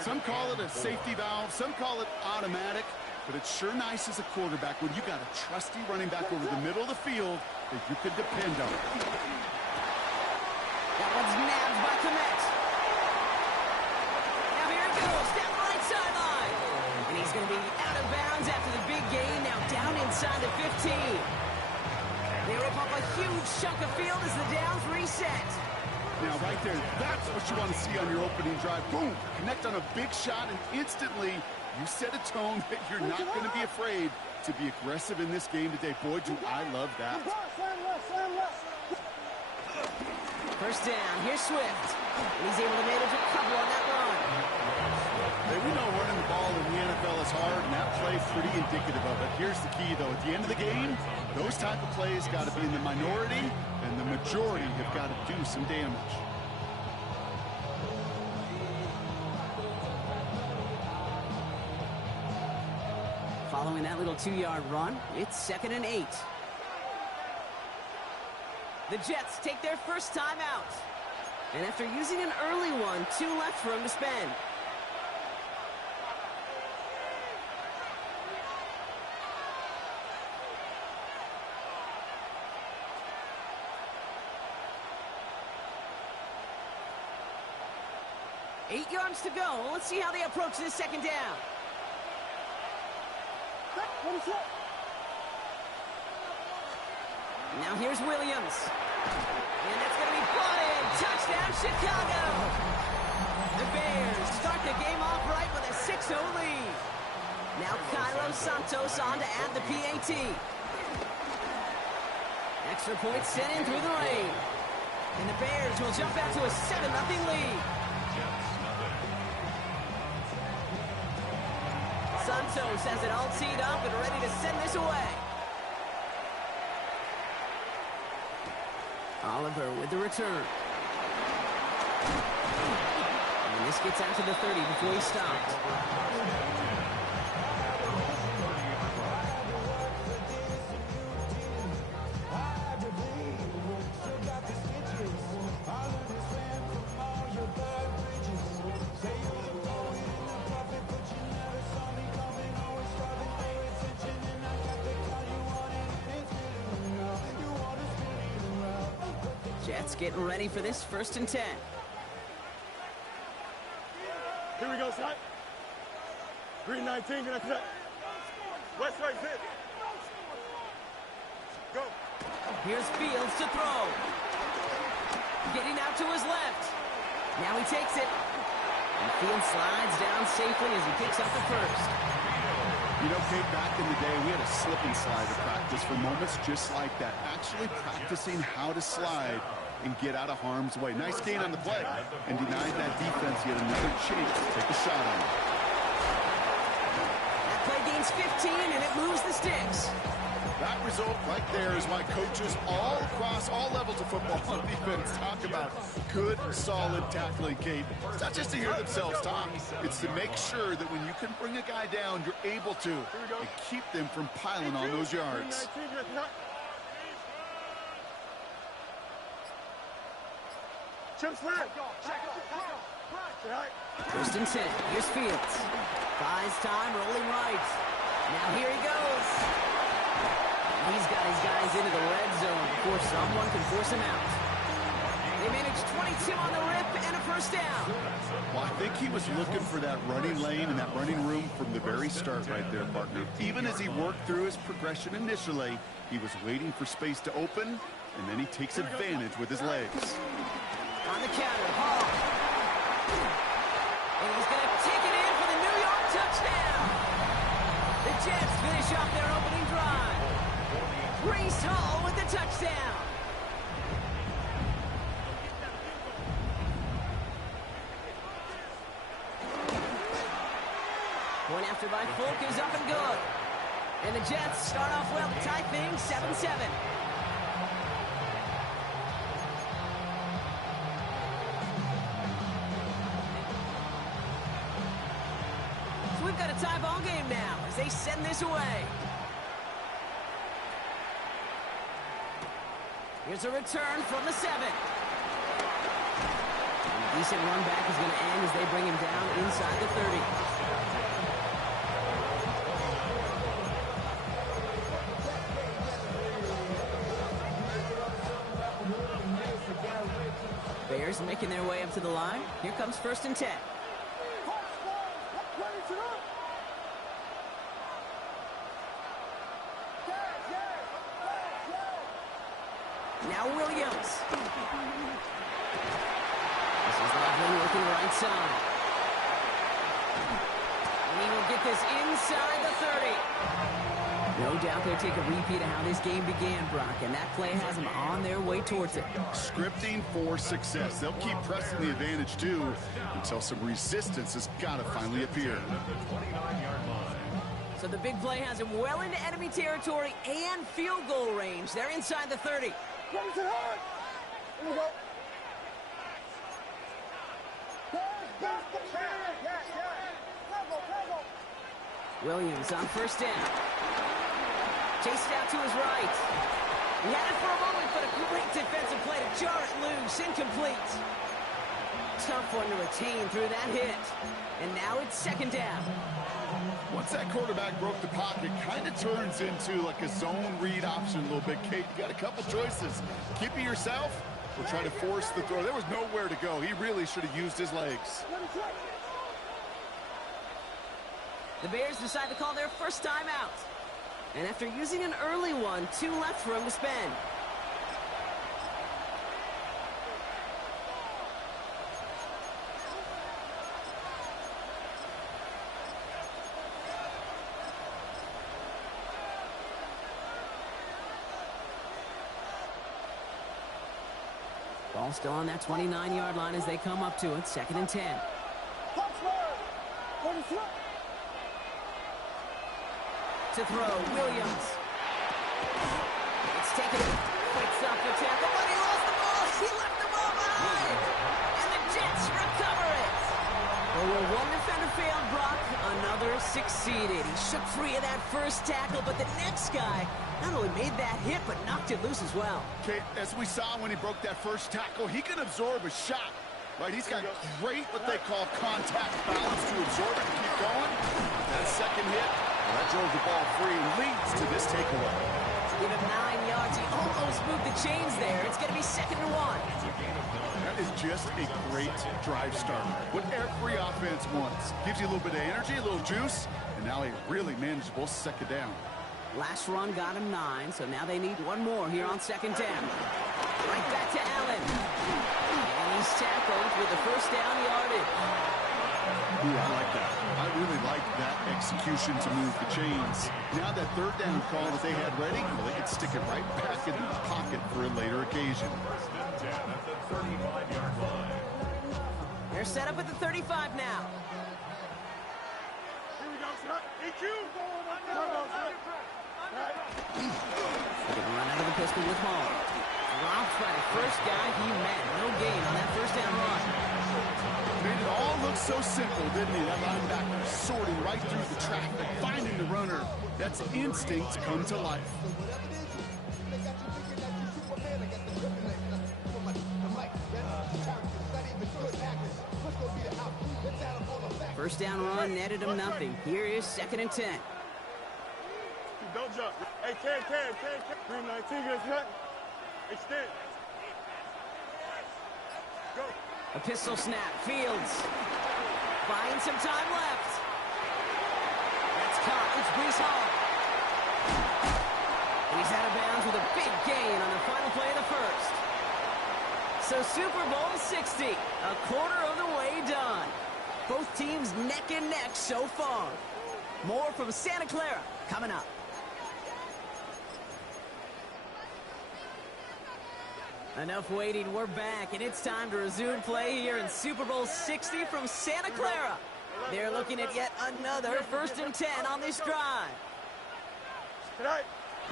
Some call it a safety valve, some call it automatic, but it's sure nice as a quarterback when you got a trusty running back over the middle of the field that you can depend on. That one's nabbed by Kmet. Now here it goes, down the right sideline. And he's going to be out of bounds after the big gain, now down inside the 15. They rip up a huge chunk of field as the downs reset. Now, right there, that's what you want to see on your opening drive. Boom! Connect on a big shot, and instantly you set a tone that you're not going to be afraid to be aggressive in this game today. Boy, do I love that. First down, here's Swift. He's able to manage a couple on that run. Hey, we know running the ball in the NFL is hard, and that play pretty indicative of it. Here's the key, though. At the end of the game, those type of plays got to be in the minority, and the majority have got to do some damage. Following that little 2-yard run, it's 2nd and 8. The Jets take their first time out. And after using an early one, 2 left for him to spend. Eight yards to go. Let's see how they approach this second down. Now here's Williams. And that's going to be brought in. Touchdown, Chicago. The Bears start the game off right with a 6-0 lead. Now Cairo Santos on to add the PAT. Extra point sent in through the rain. And the Bears will jump out to a 7-0 lead. Santos has it all teed up and ready to send this away. Oliver with the return. And this gets out to the 30 before he stopped. Jets getting ready for this 1st and 10. Here we go, Scott. Green 19, gonna cut. West right hit. Go. Here's Fields to throw. Getting out to his left. Now he takes it. And Fields slides down safely as he picks up the first. You know, Kate, back in the day, we had a slip and slide at practice for moments just like that. Actually practicing how to slide and get out of harm's way. Nice gain on the play, and denied that defense yet another chance to take a shot on it. That play gains 15, and it moves the sticks. That result right there is why coaches all across all levels of football and defense talk about good, solid tackling, Kate. It's not just to hear themselves talk. It's to make sure that when you can bring a guy down, you're able to and keep them from piling on those yards. First and 10. Here's Fields. Buys time, rolling right. Now here he goes. He's got his guys into the red zone before someone can force him out. They managed 22 on the rip and a first down. Well, I think he was looking for that running lane and that running room from the very start right there, partner. Even as he worked through his progression initially, he was waiting for space to open, and then he takes advantage with his legs. On the counter, Hall. And he's going to take it in for the New York touchdown. The Jets finish off their opening drive. Breece Hall with the touchdown. Point after by Folk is up and good. And the Jets start off well to tie things 7-7. So we've got a tie ball game now as as they send this away. Here's a return from the 7. And a decent run back is going to end as they bring him down inside the 30. Bears making their way up to the line. Here comes 1st and 10. Now Williams. This is Loveland looking right side. And he will get this inside the 30. No doubt they'll take a repeat of how this game began, Brock, and that play has them on their way towards it. Scripting for success. They'll keep pressing the advantage, too, until some resistance has got to finally appear. So the big play has them well into enemy territory and field goal range. They're inside the 30. Williams on 1st down. Chased out to his right. He had it for a moment, but a great defensive play to jar it loose. Incomplete. Tough one to retain through that hit. And now it's 2nd down. Once that quarterback broke the pocket, kind of turns into like a zone read option a little bit. Kate, you got a couple choices. Keep it yourself or try to force the throw. There was nowhere to go. He really should have used his legs. The Bears decide to call their first timeout. And after using an early one, 2 left for him to spend. Ball still on that 29-yard line as they come up to it. 2nd and 10. To throw, Williams. It's taken quick stop for tackle, but he lost the ball. He left the ball behind. And the Jets recover it. Well, where one defender failed, Brock, another succeeded. He shook free of that first tackle, but the next guy not only made that hit, but knocked it loose as well. Okay, as we saw when he broke that first tackle, he can absorb a shot. Right, he's got great what they call contact balance to absorb it and keep going. That second hit, well, that drove the ball free and leads to this takeaway. Give him 9 yards. He almost moved the chains there. It's going to be 2nd and 1. That is just a great drive starter. What every offense wants. Gives you a little bit of energy, a little juice, and now a really manageable 2nd down. Last run got him 9, so now they need one more here on 2nd down. Right back to Allen. And he's tackled with the 1st down yardage. Ooh, I like that. I really like that execution to move the chains. Now that 3rd down call that they had ready, well, they could stick it right back in the pocket for a later occasion. They're set up at the 35 now. Here we go, son. EQ. They're going to run out of the pistol with Hall. Dropped by the first guy he met. No gain on that 1st down run. Made it all look so simple, didn't he? That linebacker sorting right through the traffic, finding the runner. That's instinct come to life. 1st down run netted him nothing. Here is 2nd and 10. Don't jump. Hey, can. 319 against nothing. Extend. Go. A pistol snap. Fields. Buying some time left. That's caught. It's Breece Hall. And he's out of bounds with a big gain on the final play of the 1st. So Super Bowl 60, a quarter of the way done. Both teams neck and neck so far. More from Santa Clara coming up. Enough waiting, we're back, and it's time to resume play here in Super Bowl 60 from Santa Clara. They're looking at yet another 1st and 10 on this drive.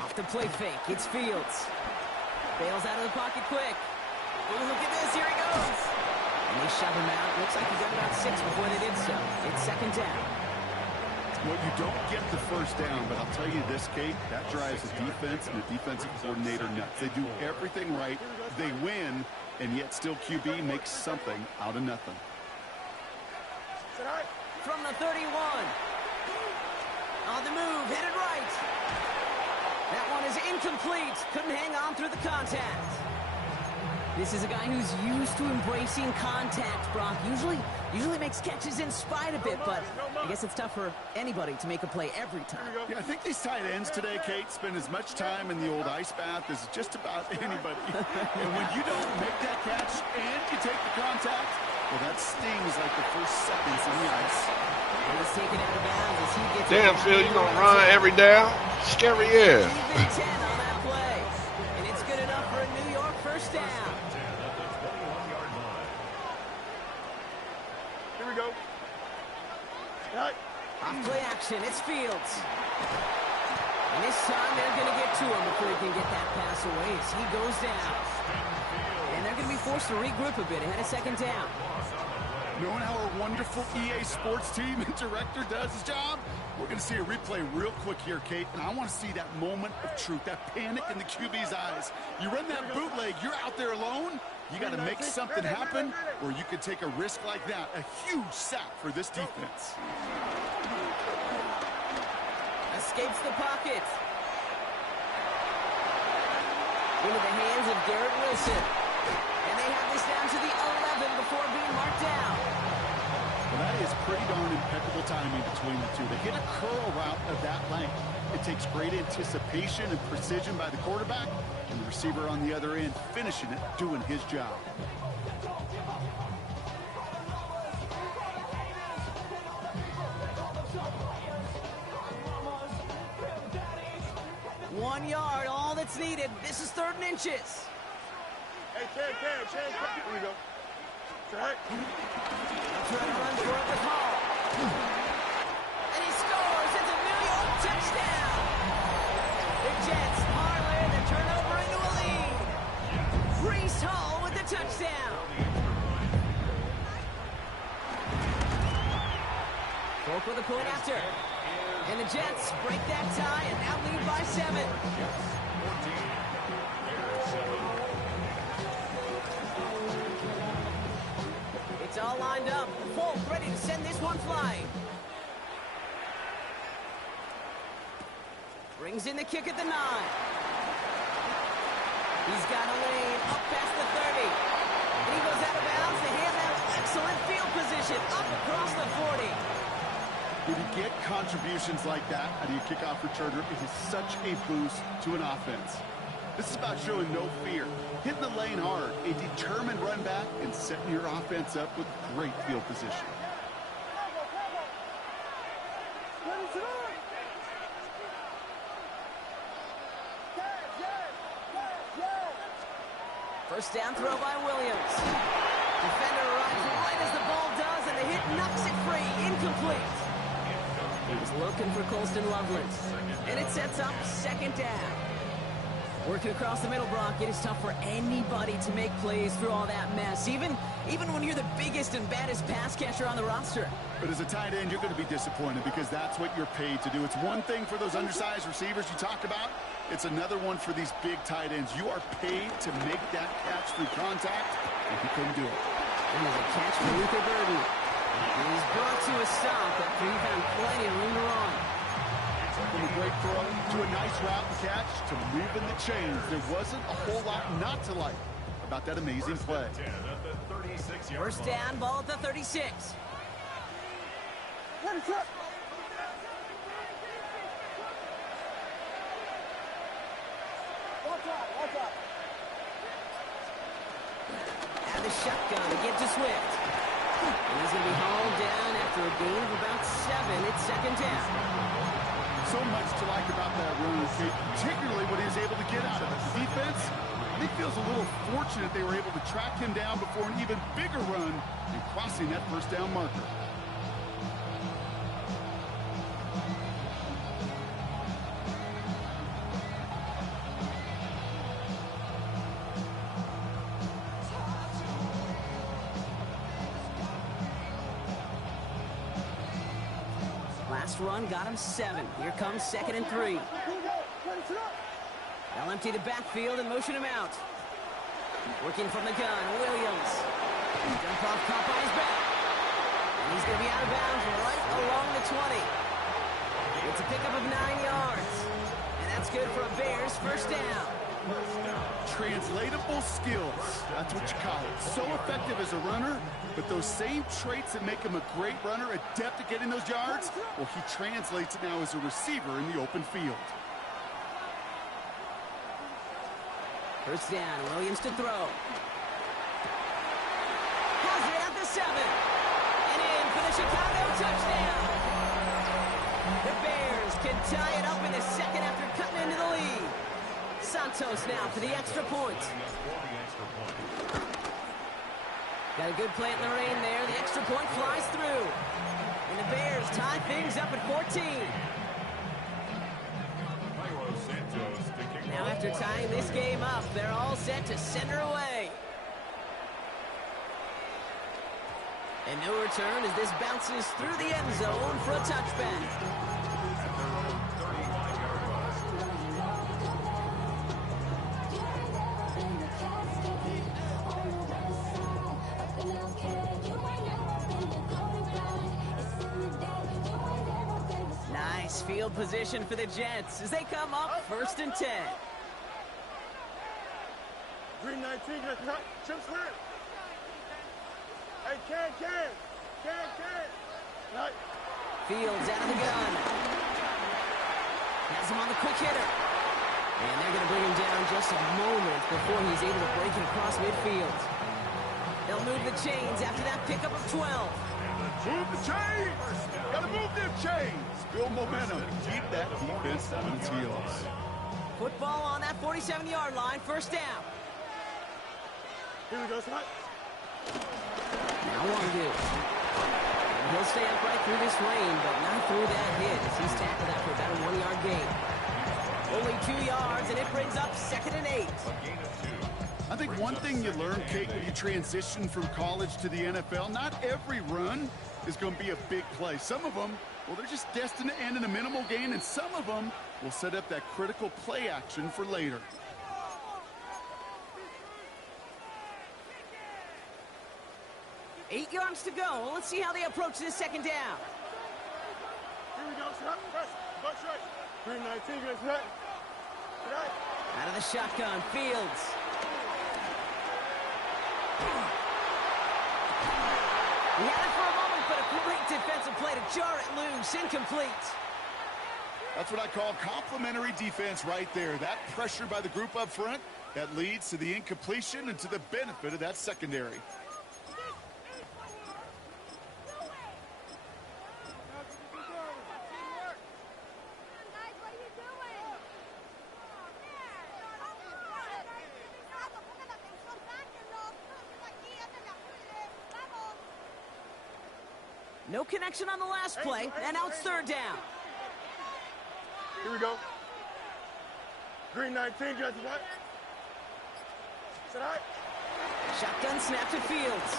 Off the play fake, it's Fields. Bails out of the pocket quick. Oh, look at this, here he goes. And they shove him out. Looks like he got about 6 before they did so. It's 2nd down. Well, you don't get the first down, but I'll tell you this, Kate, that drives the defense and the defensive coordinator nuts. They do everything right. They win, and yet still QB makes something out of nothing. From the 31. On the move, headed right. That one is incomplete. Couldn't hang on through the contact. This is a guy who's used to embracing contact, Brock. Usually makes catches in spite of it, but I guess it's tough for anybody to make a play every time. Yeah, I think these tight ends today, Kate, spend as much time in the old ice bath as just about anybody. And when you don't make that catch and you take the contact, well, that stings like the first seconds on the ice. He's taken out of bounds as he gets... Damn, Phil, you gonna run every down? Scary, yeah. Even 10 on that play. And it's good enough for a New York first down. Here we go. Right. Off play action, it's Fields. And this time they're going to get to him before he can get that pass away as he goes down. And they're going to be forced to regroup a bit ahead of second down. Knowing how our wonderful EA Sports team and director does his job, we're going to see a replay real quick here, Kate, and I want to see that moment of truth, that panic in the QB's eyes. You run that bootleg, you're out there alone, you got to make something happen, or you could take a risk like that, a huge sack for this defense. Escapes the pocket. Into the hands of Garrett Wilson. And they have this down to the 11 before being marked down. Well, that is pretty darn impeccable timing between the two. They hit a curl route of that length. It takes great anticipation and precision by the quarterback, and the receiver on the other end finishing it, doing his job. One yard, all that's needed. This is 3rd and inches. Hey, Chad. Here we go. Track. Trying to run for it with Hall. And he scores. It's a New York touchdown. The Jets parlay the turnover into a lead. Breece Hall with the touchdown. Volk with a point after. And the Jets break that tie and now lead by 7. It's all lined up. Volk ready to send this one flying. Brings in the kick at the 9. He's got a lane up past the 30. And he goes out of bounds. They hand out excellent field position up across the 40. When you get contributions like that out of your kickoff returner, it is such a boost to an offense. This is about showing no fear, hitting the lane hard, a determined run back, and setting your offense up with great field position. First down throw by Williams. Defender arrives right as the ball does, and the hit knocks it free. Incomplete. He was looking for Colston Loveland. And it sets up 2nd down. Working across the middle, Brock, it is tough for anybody to make plays through all that mess, even when you're the biggest and baddest pass catcher on the roster. But as a tight end, you're going to be disappointed because that's what you're paid to do. It's one thing for those undersized receivers you talked about. It's another one for these big tight ends. You are paid to make that catch through contact, and he couldn't do it. And there's a catch for Luther Burden. He's brought to a stop after he found plenty of room to run. From a great throw to a nice route and catch to moving the chains, there wasn't a whole lot not to like about that amazing play. First down, ball at the 36. Out of the shotgun to get to Swift. And he's going to be hauled down after a gain of about 7. It's 2nd down. So much to like about that run, particularly what he was able to get out of it. The defense, I think, feels a little fortunate they were able to track him down before an even bigger run and crossing that first down marker. last run got him 7. Here comes 2nd and 3. They'll empty the backfield and motion him out. Working from the gun, Williams. Dump off caught by his back. And he's going to be out of bounds right along the 20. It's a pickup of 9 yards. And that's good for a Bears first down. Translatable skills. That's what you call it. So effective as a runner, but those same traits that make him a great runner, adept at getting those yards, well, he translates it now as a receiver in the open field. First down, Williams to throw. Has it at the 7. And in for the Chicago touchdown. The Bears can tie it up in the second after cutting into the lead. Santos now for the extra point. Got a good plant in the rain there. The extra point flies through. And the Bears tie things up at 14. Now after tying this game up, they're all set to send her away. And no return as this bounces through the end zone for a touchback. Nice field position for the Jets as they come up 1st and 10. Green 19, Chips win. Hey, Can. Right. Fields out of the gun. Has him on the quick hitter. And they're going to bring him down just a moment before he's able to break it across midfield. They'll move the chains after that pickup of 12. Move the chains! Gotta move them chains! Build momentum. Keep that defense on its heels. Football on that 47-yard line. First down. Here we go, Scott. Now Wongu. He'll stay upright through this rain, but not through that hit as he's tackled after about a 1-yard gain. Only 2 yards, and it brings up 2nd and 8. I think one thing you learn, Kate, when you transition from college to the NFL, not every run is going to be a big play. Some of them, well, they're just destined to end in a minimal gain, and some of them will set up that critical play action for later. Eight yards to go. Let's see how they approach this second down. Here we go, Scott. Buck straight. Green 19, good straight. Out of the shotgun, Fields. He had it for a moment, but a great defensive play to jar it loose. Incomplete. That's what I call complimentary defense right there. That pressure by the group up front, that leads to the incompletion and to the benefit of that secondary. No connection on the last play, and now it's third down. Here we go. Green 19, just what? Shotgun snap to Fields.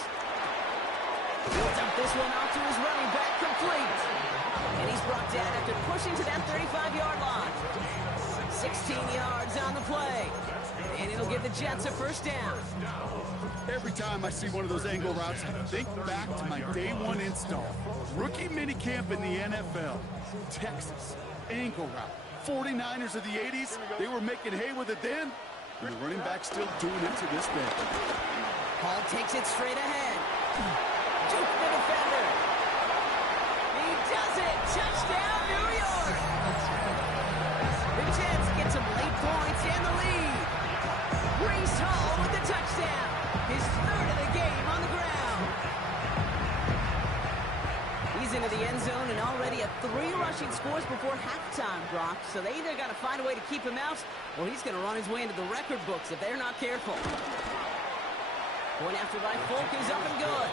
Fields up this one out to his running back, complete. And he's brought down after pushing to that 35-yard line. 16 yards on the play. And it'll give the Jets a first down. Every time I see one of those angle routes, I think back to my day one install. Rookie minicamp in the NFL. Texas, angle route. 49ers of the 80s, they were making hay with it then, and the running back still doing it to this day. Hall takes it straight ahead. Juke the defender. He does it. Touchdown, New York. The Jets get some late points and the lead. Breece Hall with the touchdown. His third of the game on the ground. He's into the end zone and already at 3 rushing scores before halftime, Brock. So they either got to find a way to keep him out, or he's going to run his way into the record books if they're not careful. Point after by Folk is up and good.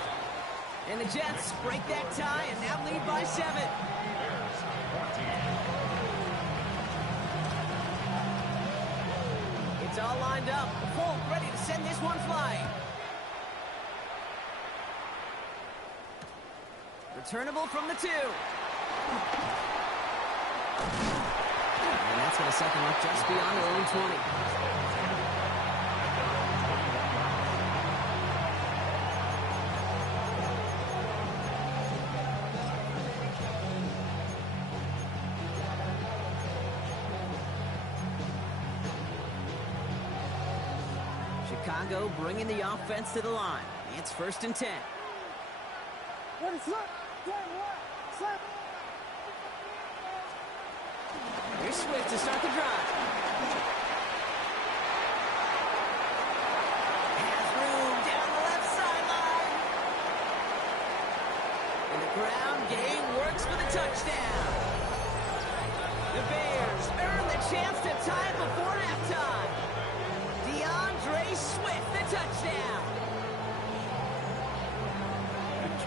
And the Jets break that tie and now lead by 7. It's all lined up. Folk ready to send this one flying. Returnable from the 2. for the second look just beyond their own 20. Chicago bringing the offense to the line. It's 1st and 10. Here's Swift to start the drive. Has room down the left sideline. And the ground game works for the touchdown. The Bears earn the chance to tie it before halftime. DeAndre Swift, the touchdown.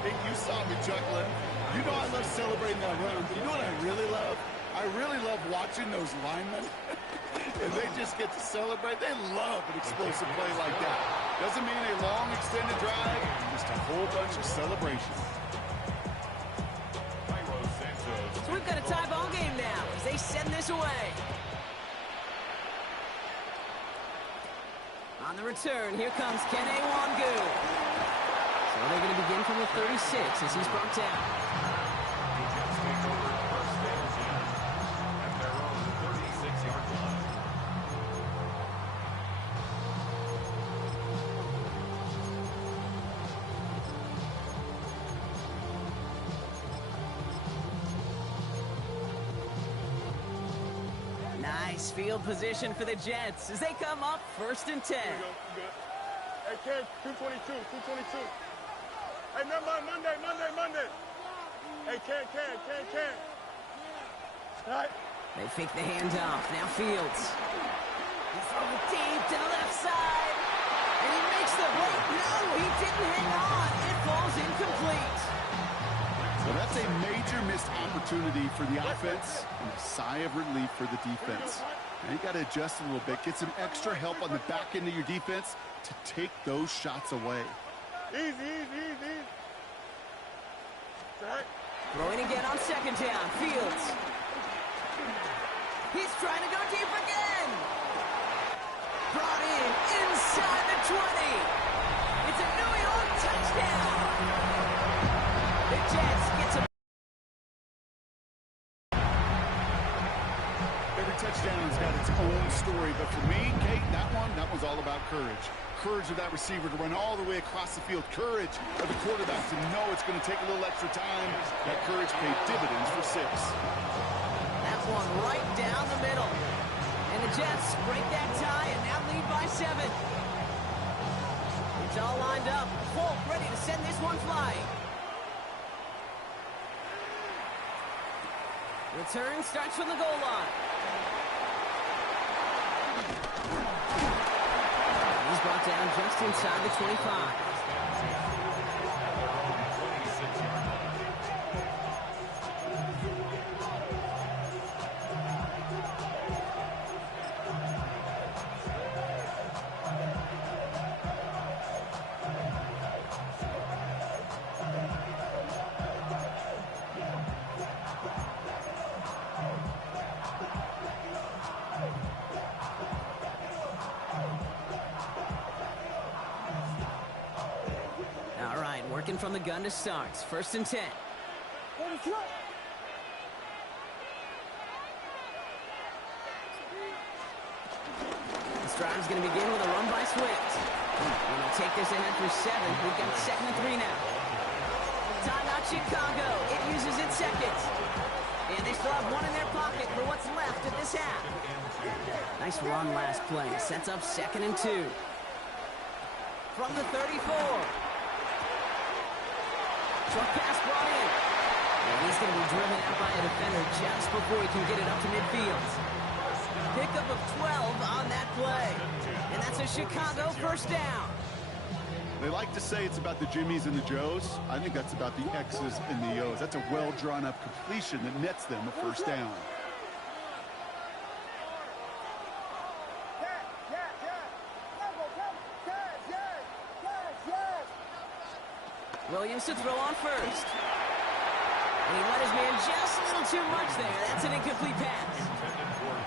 Kate, you saw me chuckling. You know I love celebrating that run. You know what I really love? I really love watching those linemen. And they just get to celebrate. They love an explosive play like that. Doesn't mean a long extended drive, just a whole bunch of celebration. So we've got a tie ball game now as they send this away. On the return, here comes Kene Nwangwu. So they're going to begin from the 36 as he's brought down. Nice field position for the Jets as they come up 1st and 10. Hey, Ken, 222. Hey, Monday. Hey, Ken. All right. They fake the handoff. Now Fields. He throws it deep to the left side. And he makes the break. No, he didn't hang on. It falls incomplete. Well, that's a major missed opportunity for the offense and a sigh of relief for the defense. Now you got to adjust a little bit, get some extra help on the back end of your defense to take those shots away. Easy. Throwing again on 2nd down. Fields. He's trying to go deep again. Brought in inside the 20. It's a New York touchdown. The Jets get some. Every touchdown's got its own story, but for me, Kate, that one's all about courage. Courage of that receiver to run all the way across the field. Courage of the quarterback to know it's going to take a little extra time. That courage paid dividends for 6. That one right down the middle. And the Jets break that tie and now lead by 7. It's all lined up. Folk ready to send this one flying. Return starts from the goal line. He's brought down just inside the 25. Working from the gun to start. 1st and 10. This drive is going to begin with a run by Swift. And they'll take this ahead for 7. We've got 2nd and 3 now. Timeout Chicago. It uses its 2nd. And they still have one in their pocket for what's left of this half. Nice run last play. Sets up 2nd and 2. From the 34. Short pass brought in. And he's going to be driven out by a defender just before he can get it up to midfield. Pickup of 12 on that play. And that's a Chicago 1st down. They like to say it's about the Jimmies and the Joes. I think that's about the X's and the O's. That's a well-drawn-up completion that nets them a 1st down. Williams to throw on 1st. And he let his man just a little too much there. That's an incomplete pass.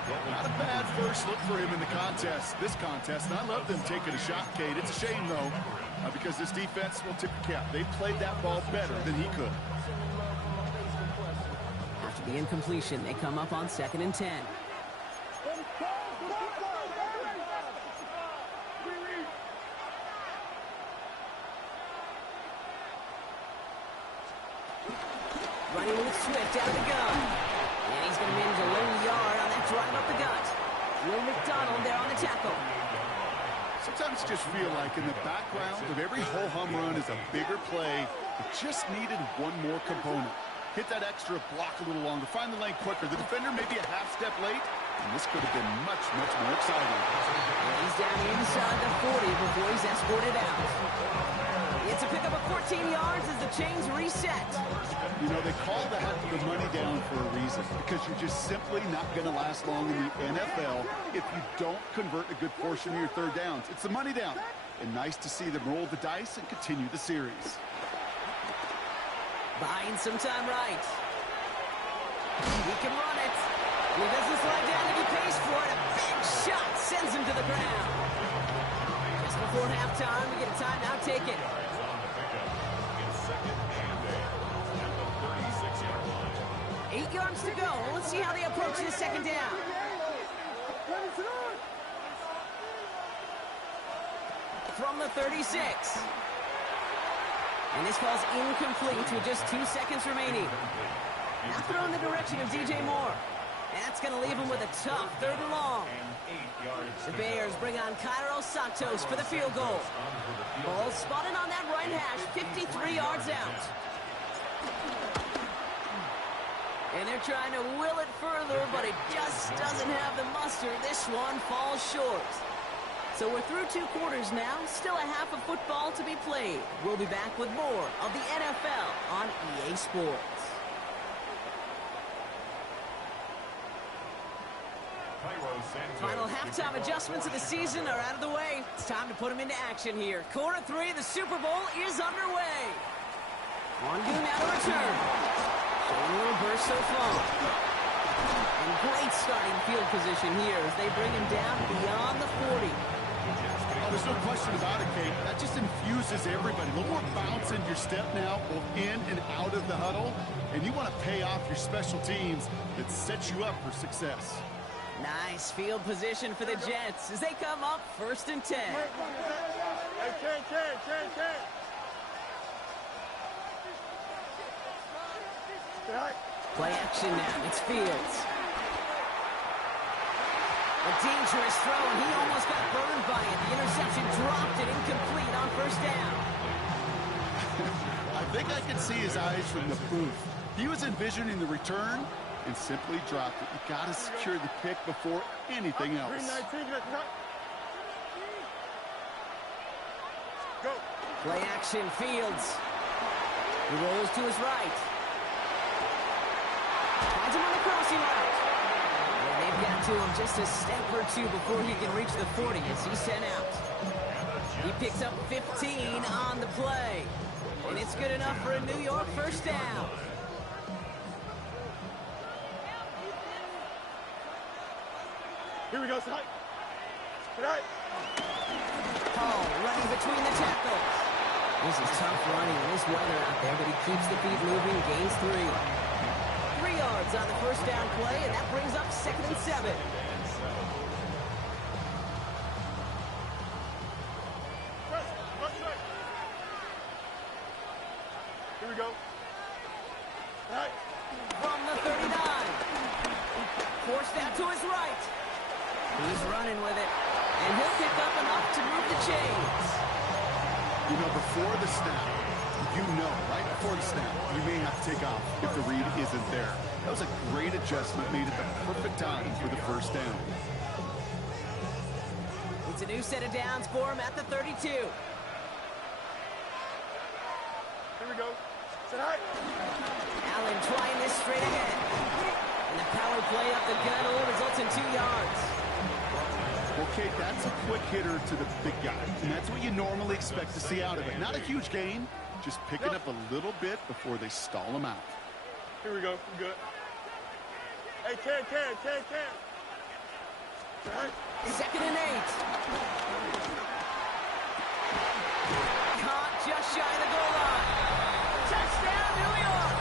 Not a bad first look for him in the this contest. And I love them taking a shot, Kate. It's a shame, though, because this defense will tip the cap. They played that ball better than he could. After the incompletion, they come up on 2nd and 10. Running with Swift out of the gun. And he's going to manage a lone yard on that drive up the gut. Will McDonald there on the tackle. Sometimes just feel like in the background of every ho-hum run is a bigger play. It just needed one more component. Hit that extra block a little longer. Find the lane quicker. The defender may be a half step late, and this could have been much, much more exciting. And he's down inside the 40 before he's escorted out. It's a pickup of 14 yards as the chains reset. You know, they call that the money down for a reason, because you're just simply not going to last long in the NFL if you don't convert a good portion of your third downs. It's the money down, and nice to see them roll the dice and continue the series. Buying some time right. He can run it. He doesn't slide down and he pays for it. A big shot sends him to the ground. Just before halftime, we get a timeout taken. 8 yards to go. Let's see how they approach this second down. From the 36. And this ball's incomplete with just 2 seconds remaining. Now throw in the direction of DJ Moore. That's going to leave him with a tough 3rd and long. The Bears bring on Cairo Santos for the field goal. Ball spotted on that right hash, 53 yards out. And they're trying to will it further, but it just doesn't have the muster. This one falls short. So we're through 2 quarters now, still a half of football to be played. We'll be back with more of the NFL on EA Sports. Final halftime adjustments of the season are out of the way. It's time to put them into action here. Quarter 3, the Super Bowl is underway. Mongoose now to return. Showing a little burst so far. And great starting field position here as they bring him down beyond the 40. Oh, there's no question about it, Kate. That just infuses everybody. A little more bounce in your step now, both in and out of the huddle. And you want to pay off your special teams that sets you up for success. Nice field position for the Jets as they come up 1st and 10. Hey, Ken. Play action now. It's Fields. A dangerous throw, and he almost got burned by it. The interception dropped it incomplete on 1st down. I think I could see his eyes from the booth. He was envisioning the return and simply dropped it. You got to secure the pick before anything else. Go. Play action, Fields. He rolls to his right. Finds him on the crossing route. And they've got to him just a step or 2 before he can reach the 40 as he's sent out. He picks up 15 on the play. And it's good enough for a New York 1st down. Here we go, side. Hall running between the tackles. This is tough running in this weather out there, but he keeps the feet moving, gains 3. 3 yards on the 1st down play, and that brings up 2nd and 7. Here we go. From the 39. Forced out to his right. He's running with it, and he'll pick up enough to move the chains. You know, before the snap, right before the snap, you may have to take off if the read isn't there. That was a great adjustment made at the perfect time for the 1st down. It's a new set of downs for him at the 32. Here we go. Sit high. Allen trying this straight ahead. And the power play up the gut results in 2 yards. Okay, that's a quick hitter to the big guy, and that's what you normally expect to see out of it. Not a huge gain, just picking up a little bit before they stall him out. Here we go. Good. Hey, Ken. 2nd and 8. Caught just shy of the goal line. Touchdown, New York!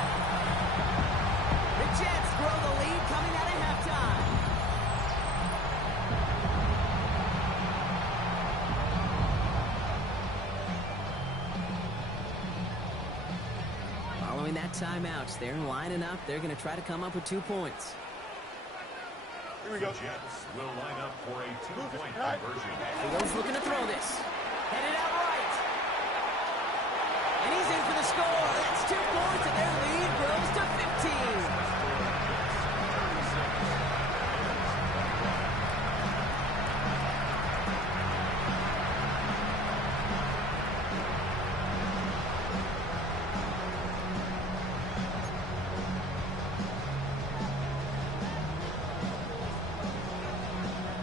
The Jets throw the lead coming out of halftime. Following that timeout, they're lining up. They're going to try to come up with 2 points. Here we go. Jets will line up for a 2-point conversion. Fields looking to throw this. Headed out right. And he's in for the score. That's 2 points, and their lead grows to 15.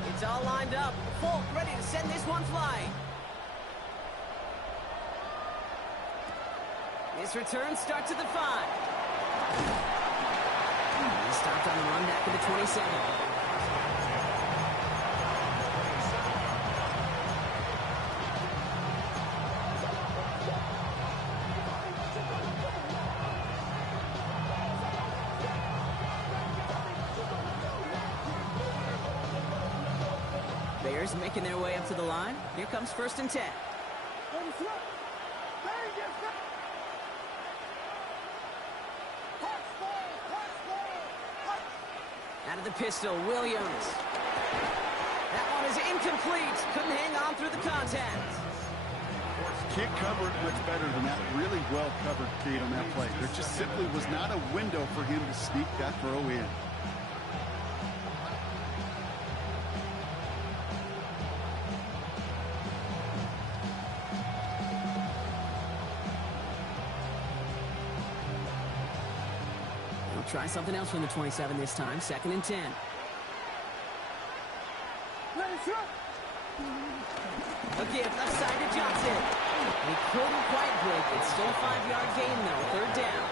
It's all lined up. Folk ready to send this one flying. This return starts at the 5. He stopped on the run back to the 27. Bears making their way up to the line. Here comes 1st and 10. Out of the pistol, Williams. That one is incomplete. Couldn't hang on through the contact. Can't cover it much better than that. Really well covered, Kate, on that play. There just simply was not a window for him to sneak that throw in. Try something else from the 27 this time. 2nd and 10. A give left side to Johnson. He couldn't quite break it. Still a 5-yard gain, though. 3rd down.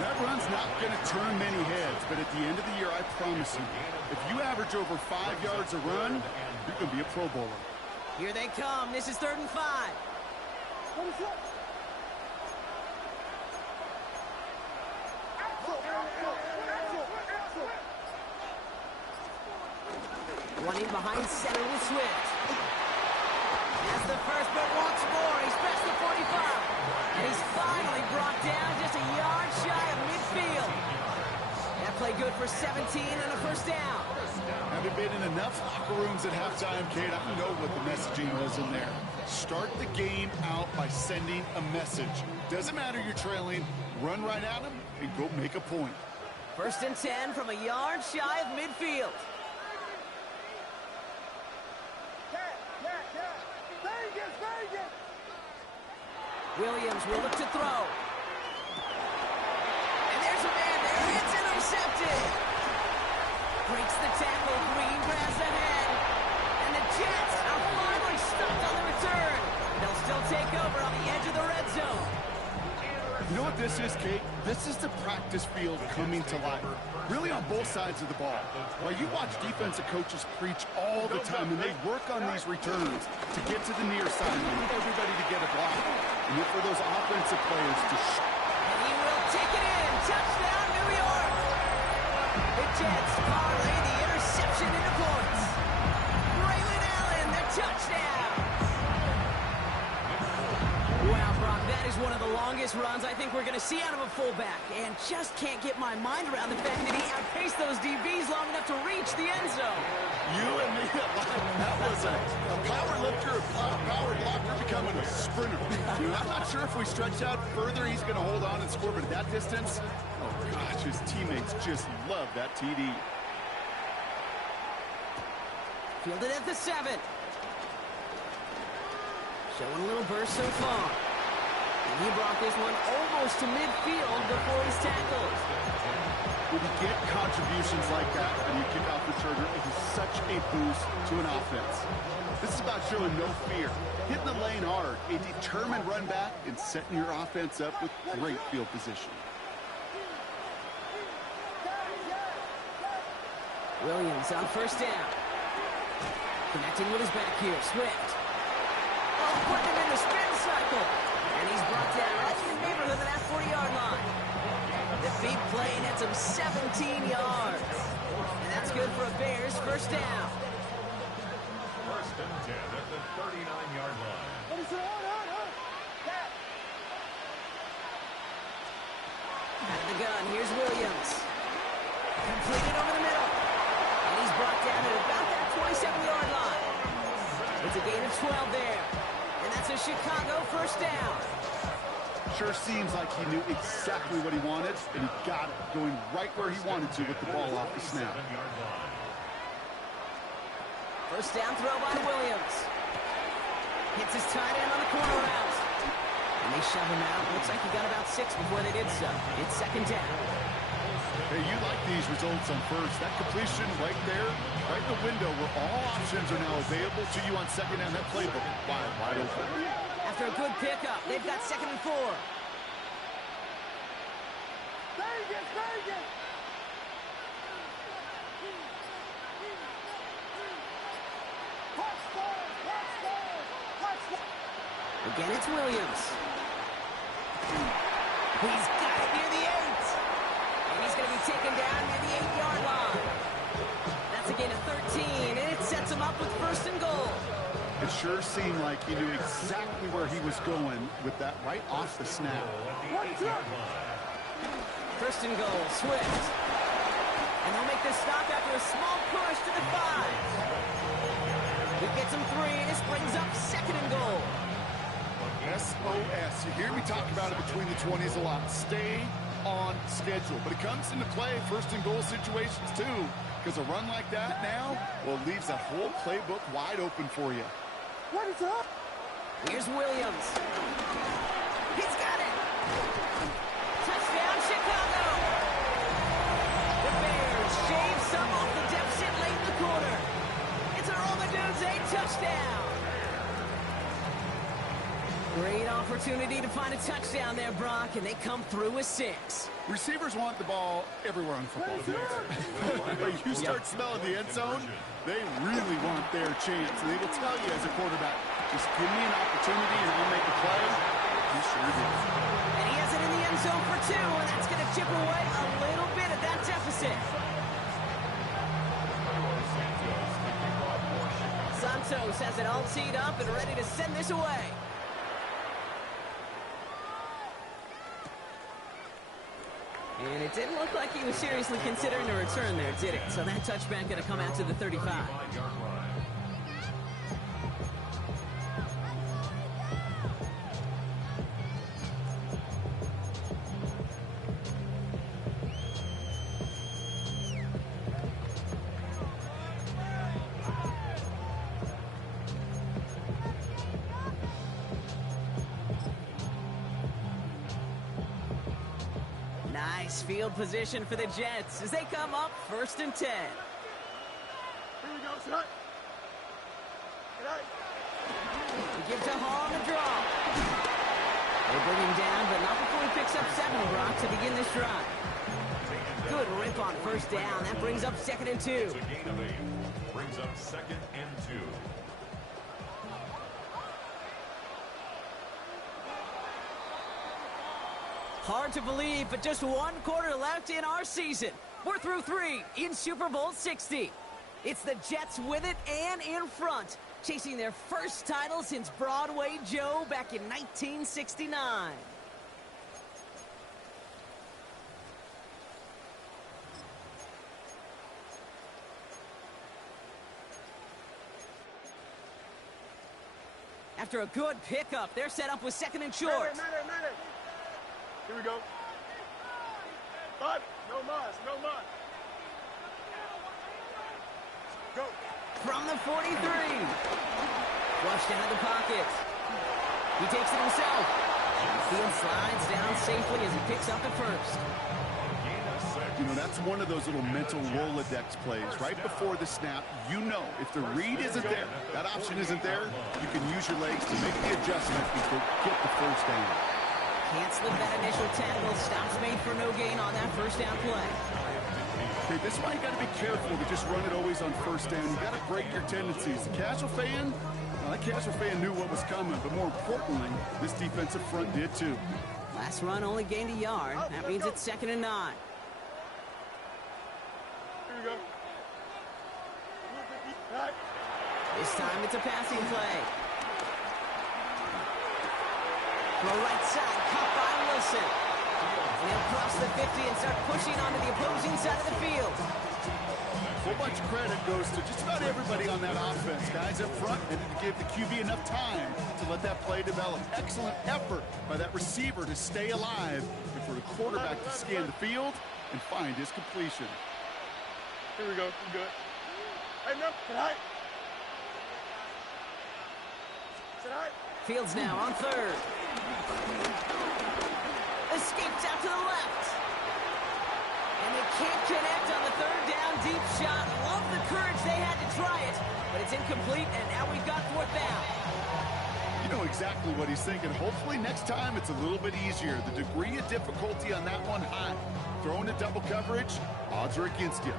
That run's not going to turn many heads, but at the end of the year, I promise you, if you average over 5 yards a run, you're going to be a Pro Bowler. Here they come. This is 3rd and 5. Running behind center with Swift. Has the first, but once more, he's past the 45. And he's finally brought down just a yard shy of midfield. That play good for 17 and a 1st down. Having been in enough locker rooms at halftime, Kate, I know what the messaging was in there. Start the game out by sending a message. Doesn't matter you're trailing, run right at them and go make a point. 1st and 10 from a yard shy of midfield. Williams will look to throw. And there's a man there. It's intercepted. Breaks the tackle. Green grabs ahead. And the Jets are finally stopped on the return. They'll still take over on the edge of the red zone. You know what this is, Kate? This is the practice field coming to life. Really on both sides of the ball. While you watch defensive coaches preach all the time, and they work on these returns to get to the near side and move everybody to get a block. And then for those offensive players to and he will take it in. Touchdown, New York. The Jets parlay the interception into points. Braylon Allen, the touchdown. Wow, Brock, that is one of the longest runs I think we're going to see out of a fullback. And just can't get my mind around the fact that he outpaced those DBs long enough to reach the end zone. You and me, that was a power lifter, a power blocker becoming a sprinter. You know, I'm not sure if we stretch out further, he's going to hold on and score, but at that distance, oh gosh, his teammates just love that TD. Fielded at the 7. Showing a little burst so far. And he brought this one almost to midfield before he's tackled. When you get contributions like that when you kick off returner, it is such a boost to an offense. This is about showing no fear, hitting the lane hard, a determined run back, and setting your offense up with great field position. Williams on 1st down. Connecting with his back here, Swift. Oh, putting him in the spin cycle. And he's brought down right in the neighborhood of that 40-yard line. The big play nets him 17 yards. And that's good for a Bears first down. First and 10 at the 39-yard line. Out of the gun, here's Williams. Completed over the middle. And he's brought down at about that 27-yard line. It's a gain of 12 there. And that's a Chicago first down. Sure seems like he knew exactly what he wanted, and he got it, going right where he wanted to with the ball off the snap. First down throw by Williams. Hits his tight end on the corner route. And they shove him out. Looks like he got about 6 before they did so. It's second down. Hey, you like these results on first. That completion right there, right in the window where all options are now available to you on second down. That playbook wide open. After a good pickup, they've got 2nd and 4. Again, it's Williams. He's got it near the 8. And he's going to be taken down near the 8-yard line. That's a gain of 13, and it sets him up with first and goal. It sure seemed like he knew exactly where he was going with that right off the snap. First and goal, Swift. And they'll make this stop after a small push to the 5. He gets him 3, and this brings up 2nd and goal. SOS. You hear me talk about it between the 20s a lot. Stay on schedule. But it comes into play first and goal situations too. Because a run like that now, well, it leaves that whole playbook wide open for you. What is up? Here's Williams. He's got it. Touchdown, Chicago. The Bears shave some off the deficit late in the quarter. It's a roll the dudes, a touchdown. Great opportunity to find a touchdown there, Brock, and they come through with 6. Receivers want the ball everywhere on the football field. But you start smelling the end zone, they really want their chance. And they will tell you as a quarterback, just give me an opportunity and I'll make a play. He sure did. And he has it in the end zone for 2, and that's going to chip away a little bit of that deficit. Santos has it all teed up and ready to send this away. And it didn't look like he was seriously considering a return there, did it? So that touchback going to come out to the 35. Nice field position for the Jets as they come up 1st and 10. Here we go, son. He gives to Hall on the draw. They bring him down, but not before he picks up 7, Brock, to begin this drive. Good rip on first down. That brings up 2nd and 2. It's a gain of 8. Brings up 2nd and 2. Hard to believe, but just 1 quarter left in our season. We're through 3 in Super Bowl 60. It's the Jets with it and in front, chasing their first title since Broadway Joe back in 1969. After a good pickup, they're set up with 2nd and short. Matter. Here we go. 5. No mas. Go. From the 43. Flushed out of the pocket. He takes it himself. Field slides down safely as he picks up the first. You know, that's one of those little mental Rolodex plays. Right before the snap, you know if the read isn't there, that option isn't there, you can use your legs to make the adjustment and to get the first down. Can't slip that initial tackle. Stops made for no gain on that first down play. Okay, this is why you got to be careful to just run it always on first down. You got to break your tendencies. The casual fan, that casual fan knew what was coming, but more importantly, this defensive front did too. Last run only gained a yard. That means it's 2nd and 9. Here we go. Right. This time it's a passing play. Throw right side, caught by Wilson. They'll cross the 50 and start pushing onto the opposing side of the field. So much credit goes to just about everybody on that offense. Guys up front and to give the QB enough time to let that play develop. Excellent effort by that receiver to stay alive and for the quarterback to scan the field and find his completion. Here we go. You good? Hey, no. Right. Right. Fields now on 3rd. Escapes out to the left. And they can't connect on the 3rd down deep shot. Love the courage they had to try it, but it's incomplete, and now we've got 4th down. You know exactly what he's thinking. Hopefully next time it's a little bit easier. The degree of difficulty on that one high. Throwing a double coverage, odds are against you.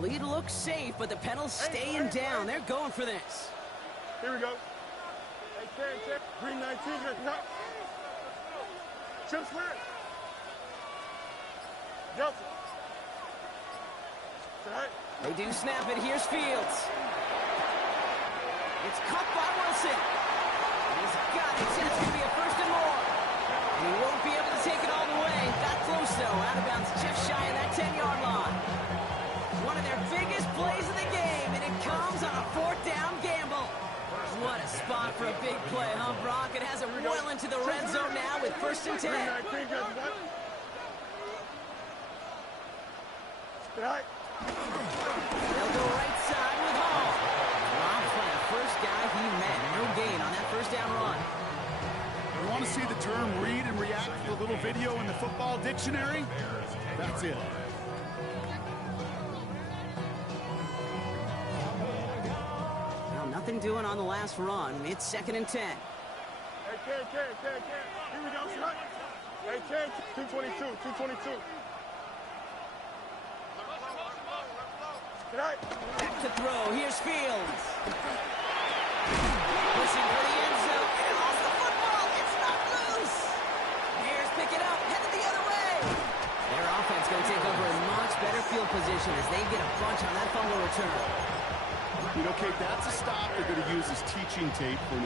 Lead looks safe, but the pedals staying down. They're going for this. Here we go. Hey, Ken. Green 19. Chip Swear. Johnson. Right. They do snap it. Here's Fields. It's caught by Wilson. He's got it. It's going to be a 1st and more. And he won't be able to take it all the way. Got close, though. Out of bounds just shy of that 10-yard line. One of their biggest plays of the game, and it comes on a 4th down gamble. What a spot for a big play, huh, Brock? It has it well into the red zone now with 1st and 10. Right. They'll go right side with Hall. Drops by the first guy he met. No gain on that 1st down run. You want to see the term read and react to a little video in the football dictionary? That's it. Nothing doing on the last run. It's 2nd and 10. Hey, Ken. Here we go. Hey, Ken. 222. Right. Back to throw. Here's Fields. Pushing for the end zone. And off the football. It's not loose. Bears pick it up. Headed the other way. Their offense going to take over in much better field position as they get a bunch on that fumble return. You know, Kate, that's a stop they're going to use as teaching tape for an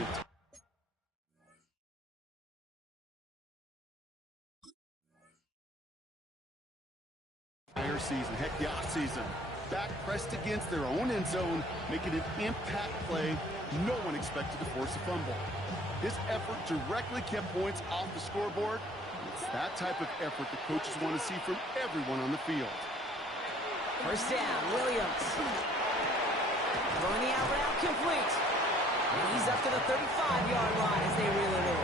entire season. Heck, the offseason. Back pressed against their own end zone, making an impact play no one expected to force a fumble. His effort directly kept points off the scoreboard. It's that type of effort the coaches want to see from everyone on the field. 1st down, Williams. Throwing the out route complete. And he's up to the 35-yard line as they reel it in.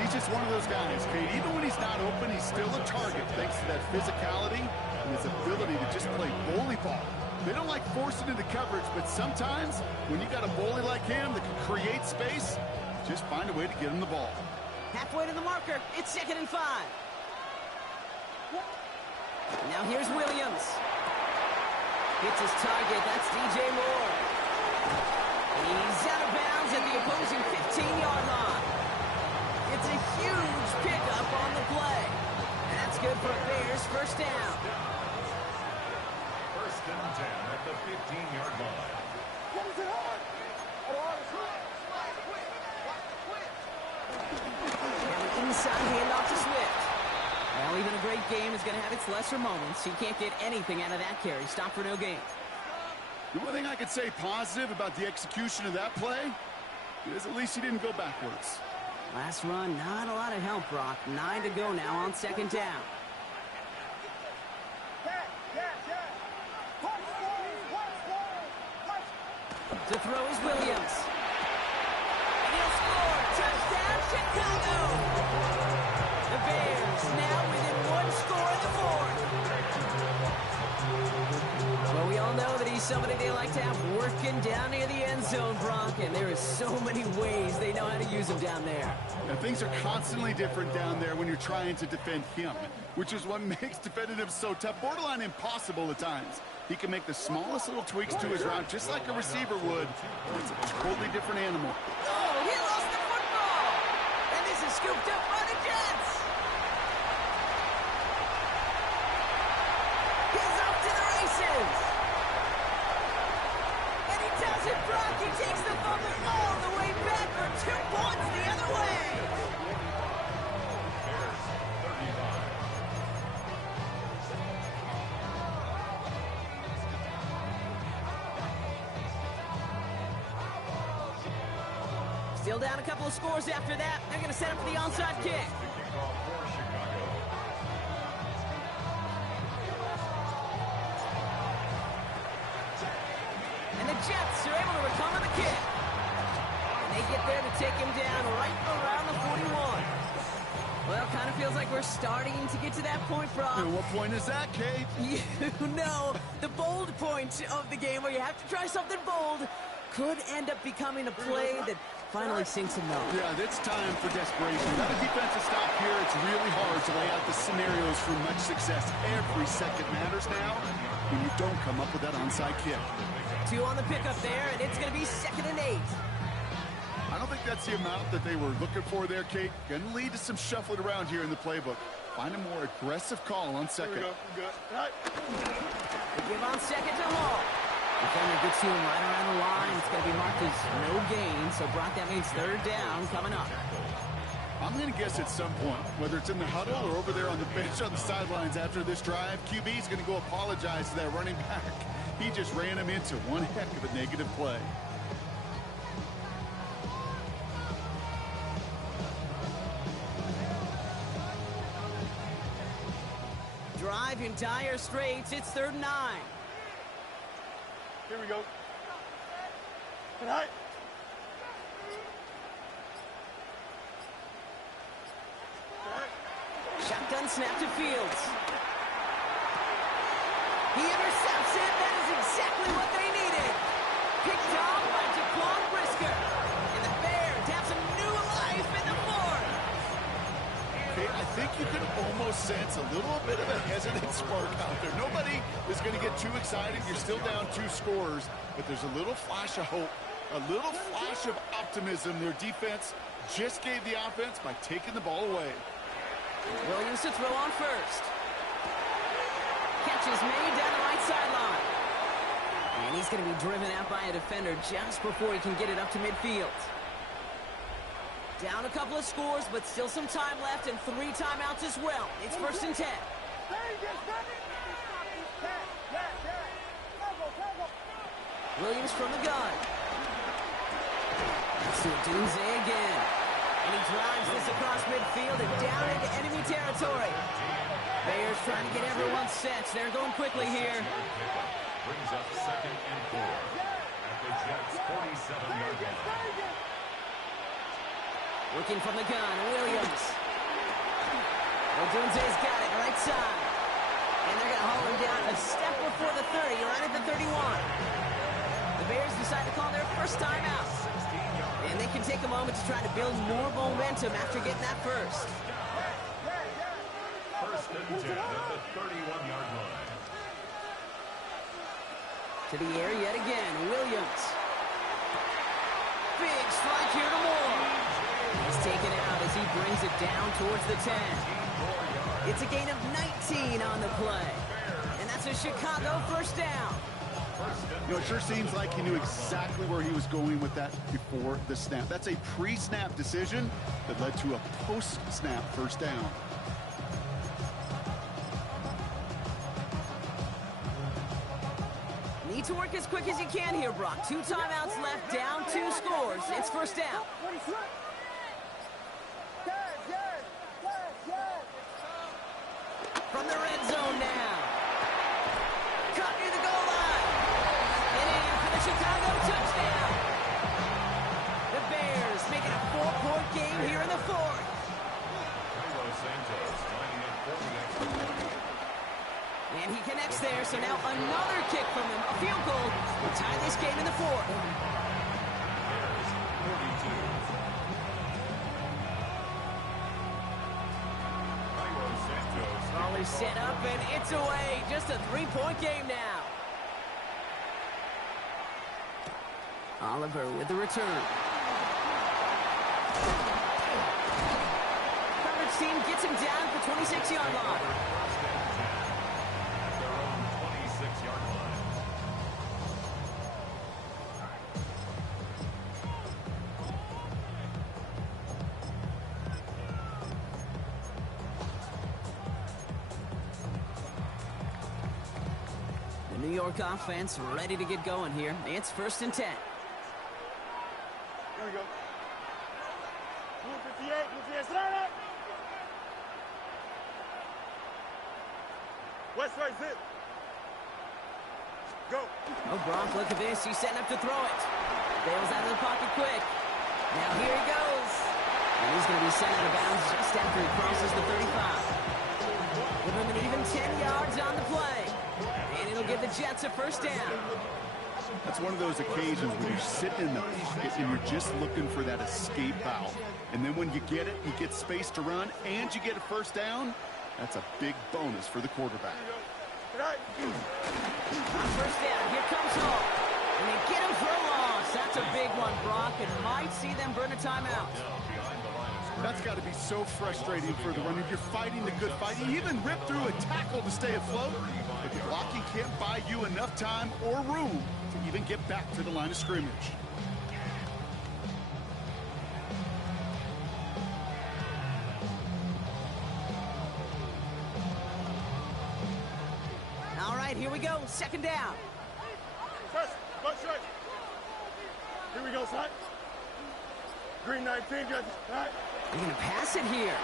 He's just one of those guys, Kate. Even when he's not open, he's still a target thanks to that physicality and his ability to just play bully ball. They don't like forcing into coverage, but sometimes when you got a bully like him that can create space, just find a way to get him the ball. Halfway to the marker. It's 2nd and 5. Now here's Williams. Hits his target. That's DJ Moore. And he's out of bounds at the opposing 15-yard line. It's a huge pickup on the play. And that's good for Bears. 1st down. 1st and 10 at the 15-yard line. Now an inside handoff to Swift. Well, even a great game is going to have its lesser moments. He can't get anything out of that carry. Stop for no gain. The one thing I could say positive about the execution of that play is at least he didn't go backwards. Last run, not a lot of help, Brock. 9 to go now on 2nd down. To throw is Williams. And he'll score. Touchdown, Chicago! The Bears now within 1 score in the 4th. somebody they like to have working down near the end zone, Brock, and there is so many ways they know how to use him down there. Now, things are constantly different down there when you're trying to defend him, which is what makes defending him so tough, borderline impossible at times. He can make the smallest little tweaks to his route just like a receiver would. It's a totally different animal. Oh, he lost the football! And this is scooped up by the Jets! He's off to the races! And he does it, Brock! He takes the fumble all the way back for 2 points the other way! Still down a couple of scores after that. They're going to set up for the onside kick. And the Jets are able to recover the kick. And they get there to take him down right around the 41. Well, kind of feels like we're starting to get to that point, Brock. And what point is that, Kate? You know, the bold point of the game where you have to try something bold could end up becoming a play that finally sinks him though. Yeah, it's time for desperation. Without a defensive stop here, it's really hard to lay out the scenarios for much success. Every second matters now when you don't come up with that onside kick. 2 on the pickup there, and it's going to be 2nd and 8. I don't think that's the amount that they were looking for there, Kate. Going to lead to some shuffling around here in the playbook. Find a more aggressive call on second. Here we go. Right. They give on second to Hall. Defender gets to him right around the line. It's going to be marked as no gain. So, Brock, that means 3rd down coming up. I'm going to guess at some point, whether it's in the huddle or over there on the bench on the sidelines after this drive, QB's going to go apologize to that running back. He just ran him into one heck of a negative play. Drive in dire straits. It's 3rd and 9. Here we go. Right. Shotgun snap to Fields. He intercepts it. That is exactly what they needed. Picked off by Jaquan Brisker. And the Bears have some new life in the 4th. Okay, I think you can almost sense a little bit of a hesitant spark out there. Nobody is going to get too excited. You're still down 2 scores, but there's a little flash of hope, a little flash of optimism. Their defense just gave the offense by taking the ball away. Williams to throw on first. Catch is made down the right sideline. And he's going to be driven out by a defender just before he can get it up to midfield. Down a couple of scores, but still some time left and 3 timeouts as well. It's 1st and 10. Williams from the gun. Let's do Dunze again. And he drives this across midfield and down into enemy territory. Bears trying to get everyone set. They're going quickly here. Brings up 2nd and 4 at the Jets' 47-yard line. Working from the gun, Williams. Odunze's got it, right side. And they're going to haul him down a step before the 30, right at the 31. The Bears decide to call their first timeout. And they can take a moment to try to build more momentum after getting that first. 1st and 10 at the 31-yard line. To the air yet again, Williams. Big strike here to Moore. He's taken out as he brings it down towards the 10. It's a gain of 19 on the play. And that's a Chicago first down. You know, it sure seems like he knew exactly where he was going with that before the snap. That's a pre-snap decision that led to a post-snap first down. Need to work as quick as you can here, Brock. 2 timeouts left, down 2 scores. It's first down. From the red zone now. Cut near the goal line. And in for the Chicago touchdown. The Bears make it a 4-point game here in the 4th. Cairo Santos lining up for the extra point. And he connects mistakes there, so now another kick from him. A field goal will tie this game in the fourth. Ball is set up, and it's away. Just a three-point game now. Oliver with the return. Coverage team gets him down at the 26-yard line. Their own 26-yard line. The New York offense ready to get going here. It's 1st and 10. Here we go. 58, slide up. West right zip. Go. Oh, Gronk, look at this. He's setting up to throw it. Bails out of the pocket quick. Now here he goes. And he's going to be sent out of bounds just after he crosses the 35. With him an even 10 yards on the play. And it'll give the Jets a first down. That's one of those occasions when you're sitting in the pocket and you're just looking for that escape valve. And then when you get it, you get space to run, and you get a first down. That's a big bonus for the quarterback. On first down, here comes Hall. And they get him for a loss. That's a big one, Brock, and might see them burn a timeout. That's got to be so frustrating for the runner. You're fighting the good fight. You even rip through a tackle to stay afloat. But the blocking can't buy you enough time or room to even get back to the line of scrimmage. All right, here we go. 2nd down. Straight. Here we go, son. Green 19, got right. They're going to pass it here.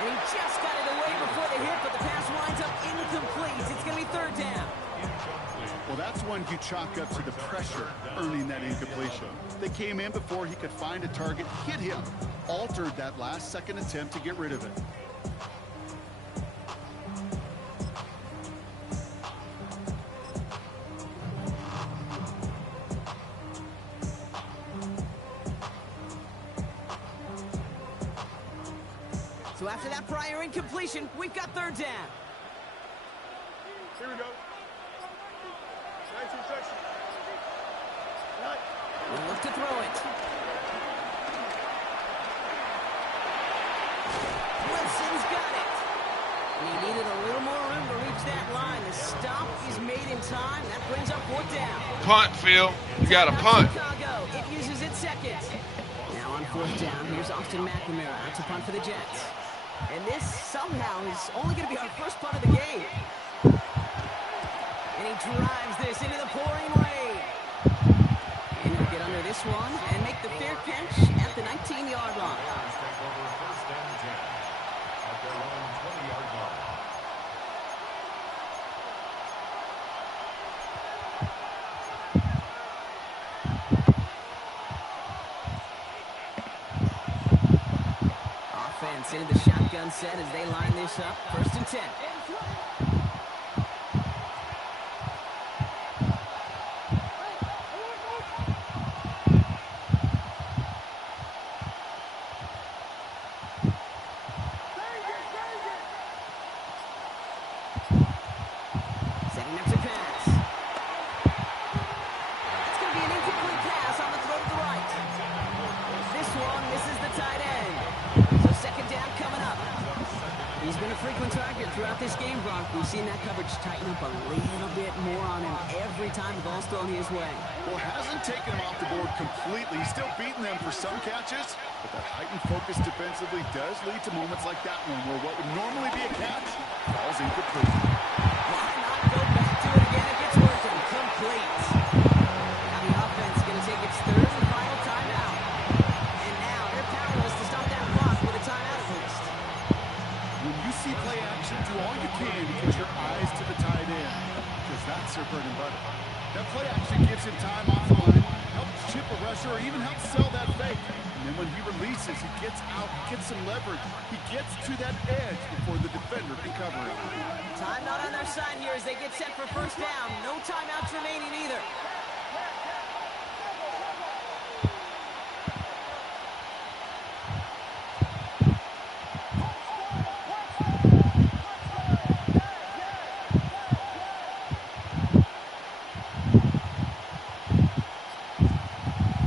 And he just got it away before the hit, but the pass winds up incomplete. It's going to be 3rd down. Well, that's one you chalk up to the pressure earning that incompletion. They came in before he could find a target, hit him, altered that last-second attempt to get rid of it. So after that prior incompletion, we've got 3rd down. Here we go. 19 section. Right. We'll look to throw it. Wilson's got it. And he needed a little more room to reach that line. The stop is made in time. That brings up 4th down. Punt, Phil. You got a punt. Chicago. It uses its 2nd. Now on 4th down, here's Austin McNamara out to punt for the Jets. And this somehow is only going to be our first punt of the game. And he drives this into the pouring rain. And he'll get under this one and make the fair catch at the 19-yard line. Take over 1st and 10 at their own 20-yard line. Offense into the shotgun set as they line this up. 1st and 10. Setting up to pass. That's going to be an incomplete pass on the throw to the right. This one misses the tight end. So 2nd down coming up. He's been a frequent target throughout this game, Brock. We've seen that coverage tighten up a little bit more on him every time the ball's thrown his way. Well, hasn't taken him off the board completely. He's still beating them for some catches, but that heightened focus defensively does lead to moments like that one where what would normally be a catch falls incomplete. Why not go back to it again if it's working? Complete. Now the offense is going to take its 3rd and final timeout. And now they're powerless to stop that block with a timeout at least. When you see play action, do all you can to get your eyes to the tight end, because that's their bread and butter. That play action gives him time off the line, helps chip a rusher, or even helps sell that fake. And then when he releases, he gets out, gets some leverage. He gets to that edge before the defender can cover it. Time not on their side here as they get set for first down. No timeouts remaining either.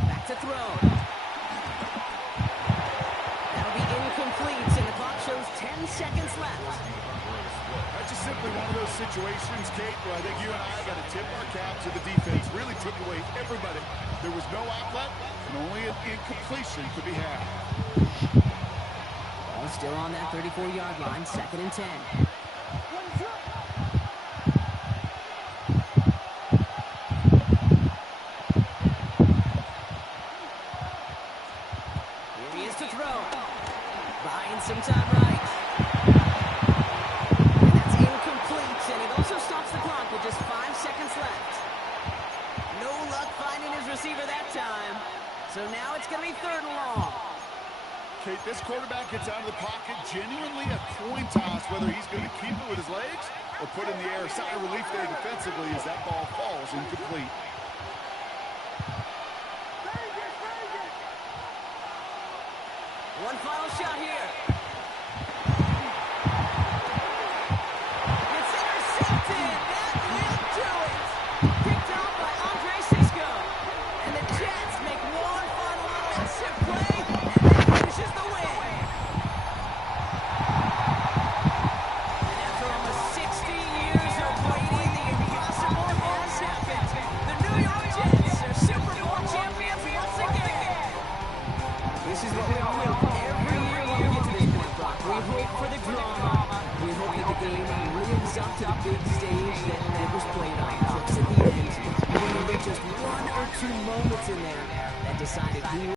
Back to throw. That'll be incomplete, and the clock shows 10 seconds left. That's just simply one of those situations, Kate, where I think you and I got to tip our cap to the defense. Really took away everybody. There was no outlet, and only an incompletion could be had. Ball still on that 34-yard line, 2nd and 10. Here he is to throw. Buying some time right. And that's incomplete, and it also stops the clock with just 5 seconds left. No luck finding his receiver that time. So now it's going to be 3rd and long. Kate, this quarterback gets out of the pocket, genuinely a coin toss whether he's going to keep it with his legs or put in the air. Sigh of relief there defensively as that ball falls incomplete. One final shot here. It's intercepted. That will do it. Picked off by Andre Cisco. And the Jets make one final offensive play, and that finishes the win. And after almost 60 years of waiting, the impossible has happened. The New York Jets are Super Bowl champions once again. This is what we all hope every year when we get to this point, Brock. We hope for the drama. We hope that the game lives up to the big stage that it was played on. Clicks at the end. Maybe just 1 or 2 moments in there that decided who